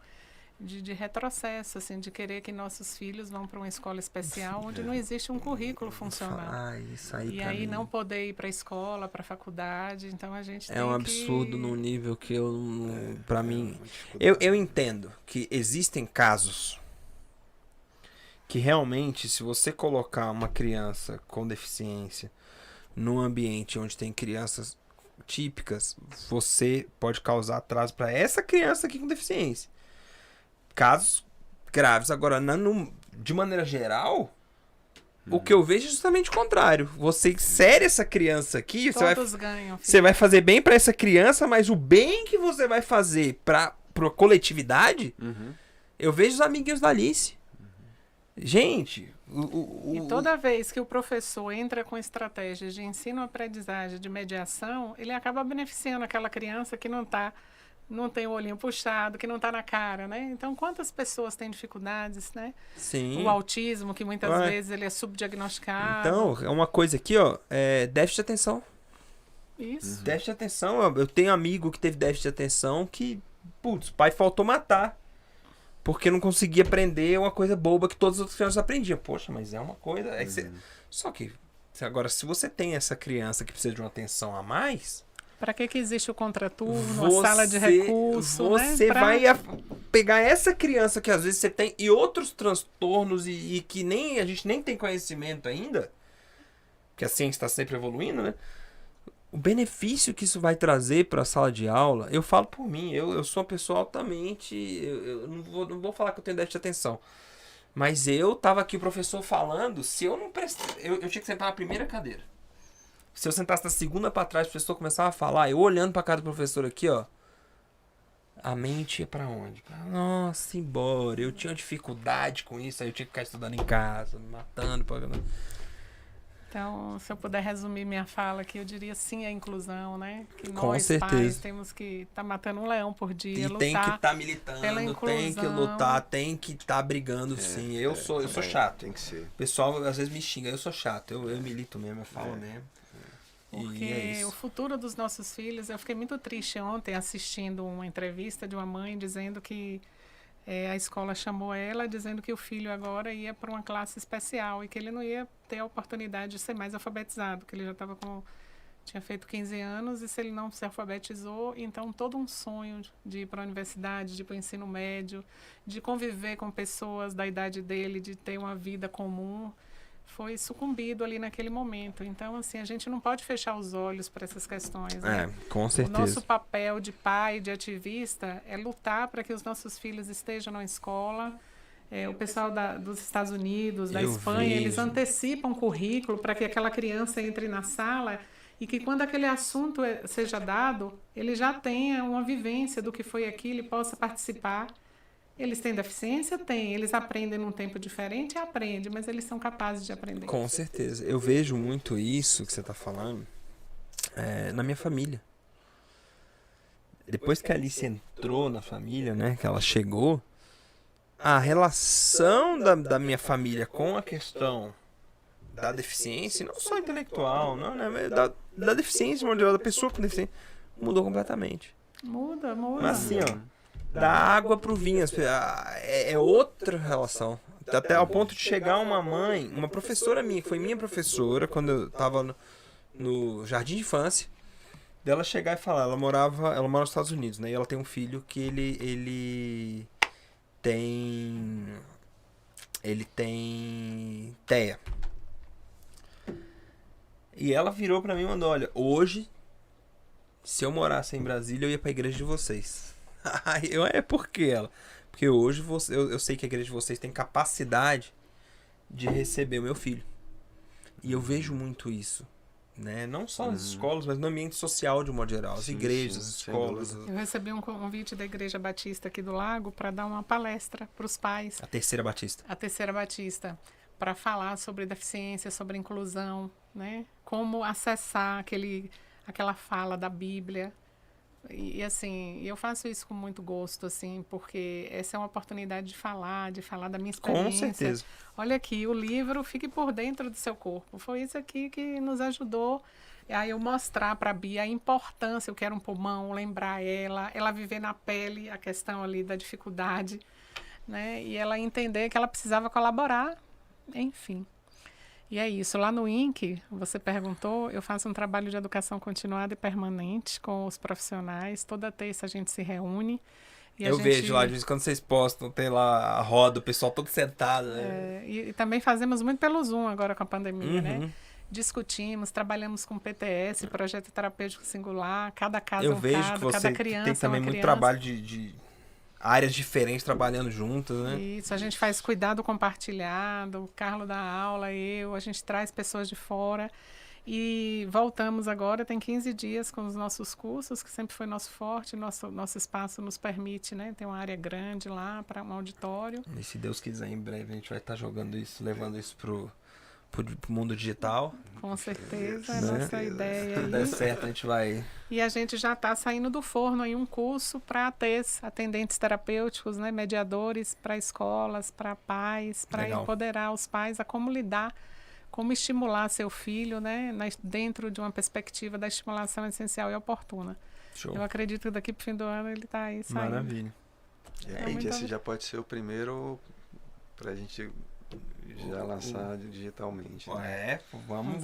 de retrocesso, assim, de querer que nossos filhos vão para uma escola especial onde não existe um currículo funcional. Isso aí E aí não poder ir para a escola, para a faculdade, então a gente tem um absurdo num nível que para mim, eu entendo que existem casos que realmente, se você colocar uma criança com deficiência num ambiente onde tem crianças típicas, você pode causar atraso para essa criança aqui com deficiência. Casos graves. Agora, de maneira geral, o que eu vejo é justamente o contrário. Você insere essa criança aqui, você vai fazer bem para essa criança, mas o bem que você vai fazer para a coletividade, eu vejo os amiguinhos da Alice. Gente... E toda vez que o professor entra com estratégias de ensino-aprendizagem, de mediação, ele acaba beneficiando aquela criança que não tem o olhinho puxado, que não está na cara, né? Então, quantas pessoas têm dificuldades, né? Sim. O autismo, que muitas vezes ele é subdiagnosticado. Então, é uma coisa aqui, ó, déficit de atenção. Isso. Déficit de atenção. Eu tenho um amigo que teve déficit de atenção que, putz, o pai faltou matar. Porque não conseguia aprender uma coisa boba que todas as outras crianças aprendiam. Poxa, mas é uma coisa... Só que, agora, se você tem essa criança que precisa de uma atenção a mais... Para que existe o contraturno, a sala de recurso, Você vai pegar essa criança que às vezes você tem e outros transtornos e que a gente nem tem conhecimento ainda, que a ciência está sempre evoluindo, né? O benefício que isso vai trazer para a sala de aula, eu falo por mim, eu sou uma pessoa altamente... Eu não vou falar que eu tenho déficit de atenção, mas eu tava aqui, o professor falando, se eu não prestei... Eu tinha que sentar na primeira cadeira. Se eu sentasse da segunda para trás, o professor começava a falar, eu olhando para cara do professor aqui, ó, a mente ia para onde? Nossa, embora. Eu tinha dificuldade com isso, aí eu tinha que ficar estudando em casa, me matando. Então, se eu puder resumir minha fala aqui, eu diria sim à inclusão, né? Que com nós, certeza. pais, temos que estar matando um leão por dia, e lutar tem que estar militando, pela inclusão. tem que lutar, tem que estar brigando, sim. Eu sou chato. Tem que ser. O pessoal às vezes me xinga, eu sou chato, eu milito mesmo, eu falo mesmo. Porque o futuro dos nossos filhos... Eu fiquei muito triste ontem assistindo uma entrevista de uma mãe dizendo que a escola chamou ela, dizendo que o filho agora ia para uma classe especial e que ele não ia ter a oportunidade de ser mais alfabetizado, que ele já tinha feito 15 anos e se ele não se alfabetizou, então todo um sonho de ir para a universidade, de ir para o ensino médio, de conviver com pessoas da idade dele, de ter uma vida comum, foi sucumbido ali naquele momento. Então, assim, a gente não pode fechar os olhos para essas questões, né? Com certeza. O nosso papel de pai, de ativista, é lutar para que os nossos filhos estejam na escola. O pessoal dos Estados Unidos, da Espanha, eles antecipam o currículo para que aquela criança entre na sala e que quando aquele assunto seja dado, ele já tenha uma vivência do que foi aquilo e possa participar. Eles têm deficiência? Tem. Eles aprendem num tempo diferente? Aprendem, mas eles são capazes de aprender. Com certeza. Eu vejo muito isso que você está falando na minha família. Depois que a Alice entrou na família, né, que ela chegou, a relação da minha família com a questão da deficiência, não só intelectual, não, né, da deficiência, da pessoa com deficiência, mudou completamente. Muda. Mas assim, ó, da água pro vinho, é outra relação. Até ao ponto de chegar uma professora minha, que foi minha professora quando eu tava no jardim de infância, dela chegar e falar, ela mora nos Estados Unidos, né? E ela tem um filho que ele tem TEA. E ela virou pra mim e mandou, olha, hoje, se eu morasse em Brasília, eu ia pra igreja de vocês. Por que ela? Porque hoje eu sei que a igreja de vocês tem capacidade de receber o meu filho. E eu vejo muito isso, né? Não só nas escolas, mas no ambiente social de um modo geral. As igrejas, as escolas. Eu recebi um convite da Igreja Batista aqui do Lago para dar uma palestra para os pais. A Terceira Batista. A Terceira Batista. Para falar sobre deficiência, sobre inclusão. né? Como acessar aquela fala da Bíblia. E assim, eu faço isso com muito gosto, assim, porque essa é uma oportunidade de falar da minha experiência. Com certeza. Olha aqui, o livro Fique por Dentro do Seu Corpo. Foi isso aqui que nos ajudou a eu mostrar para a Bia a importância, eu quero um pulmão, lembrar ela viver na pele a questão ali da dificuldade, né? E ela entender que ela precisava colaborar, enfim. E é isso. Lá no INC, você perguntou, eu faço um trabalho de educação continuada e permanente com os profissionais. Toda terça a gente se reúne. E eu vejo lá, de vez em quando vocês postam, tem lá a roda, o pessoal todo sentado. Né? E também fazemos muito pelo Zoom agora com a pandemia, né? Discutimos, trabalhamos com PTS, Projeto Terapêutico Singular, cada caso eu é um vejo caso, que você cada criança tem também muito trabalho de áreas diferentes trabalhando juntas, né? Isso, a gente faz cuidado compartilhado, o Carlos dá aula, a gente traz pessoas de fora e voltamos agora, tem 15 dias com os nossos cursos, que sempre foi nosso forte, nosso espaço nos permite, né? Tem uma área grande lá para um auditório. E se Deus quiser, em breve a gente vai estar jogando isso, levando isso pro mundo digital. Com certeza, é nossa ideia. Se der certo, a gente vai... E a gente já está saindo do forno aí um curso para atendentes terapêuticos, né, mediadores para escolas, para pais, para empoderar os pais a como lidar, como estimular seu filho, né, dentro de uma perspectiva da estimulação essencial e oportuna. Show. Eu acredito que daqui para o fim do ano ele está aí saindo. Maravilha. E esse já pode ser o primeiro para a gente já lançar digitalmente. Né? Vamos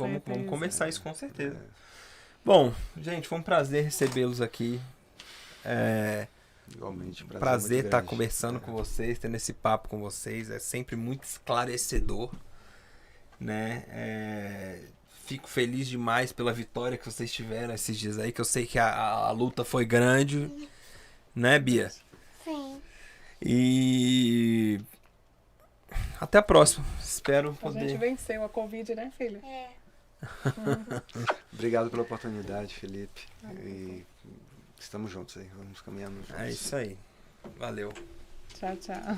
começar isso com certeza. Bom, gente, foi um prazer recebê-los aqui. Igualmente, prazer estar conversando com vocês, tendo esse papo com vocês. É sempre muito esclarecedor, né? Fico feliz demais pela vitória que vocês tiveram esses dias aí, que eu sei que a luta foi grande, né, Bia? Sim. E até a próxima. Espero poder... A gente venceu a Covid, né, filho? Obrigado pela oportunidade, Felipe. E estamos juntos aí. Vamos caminhando juntos. É isso aí. Valeu. Tchau, tchau.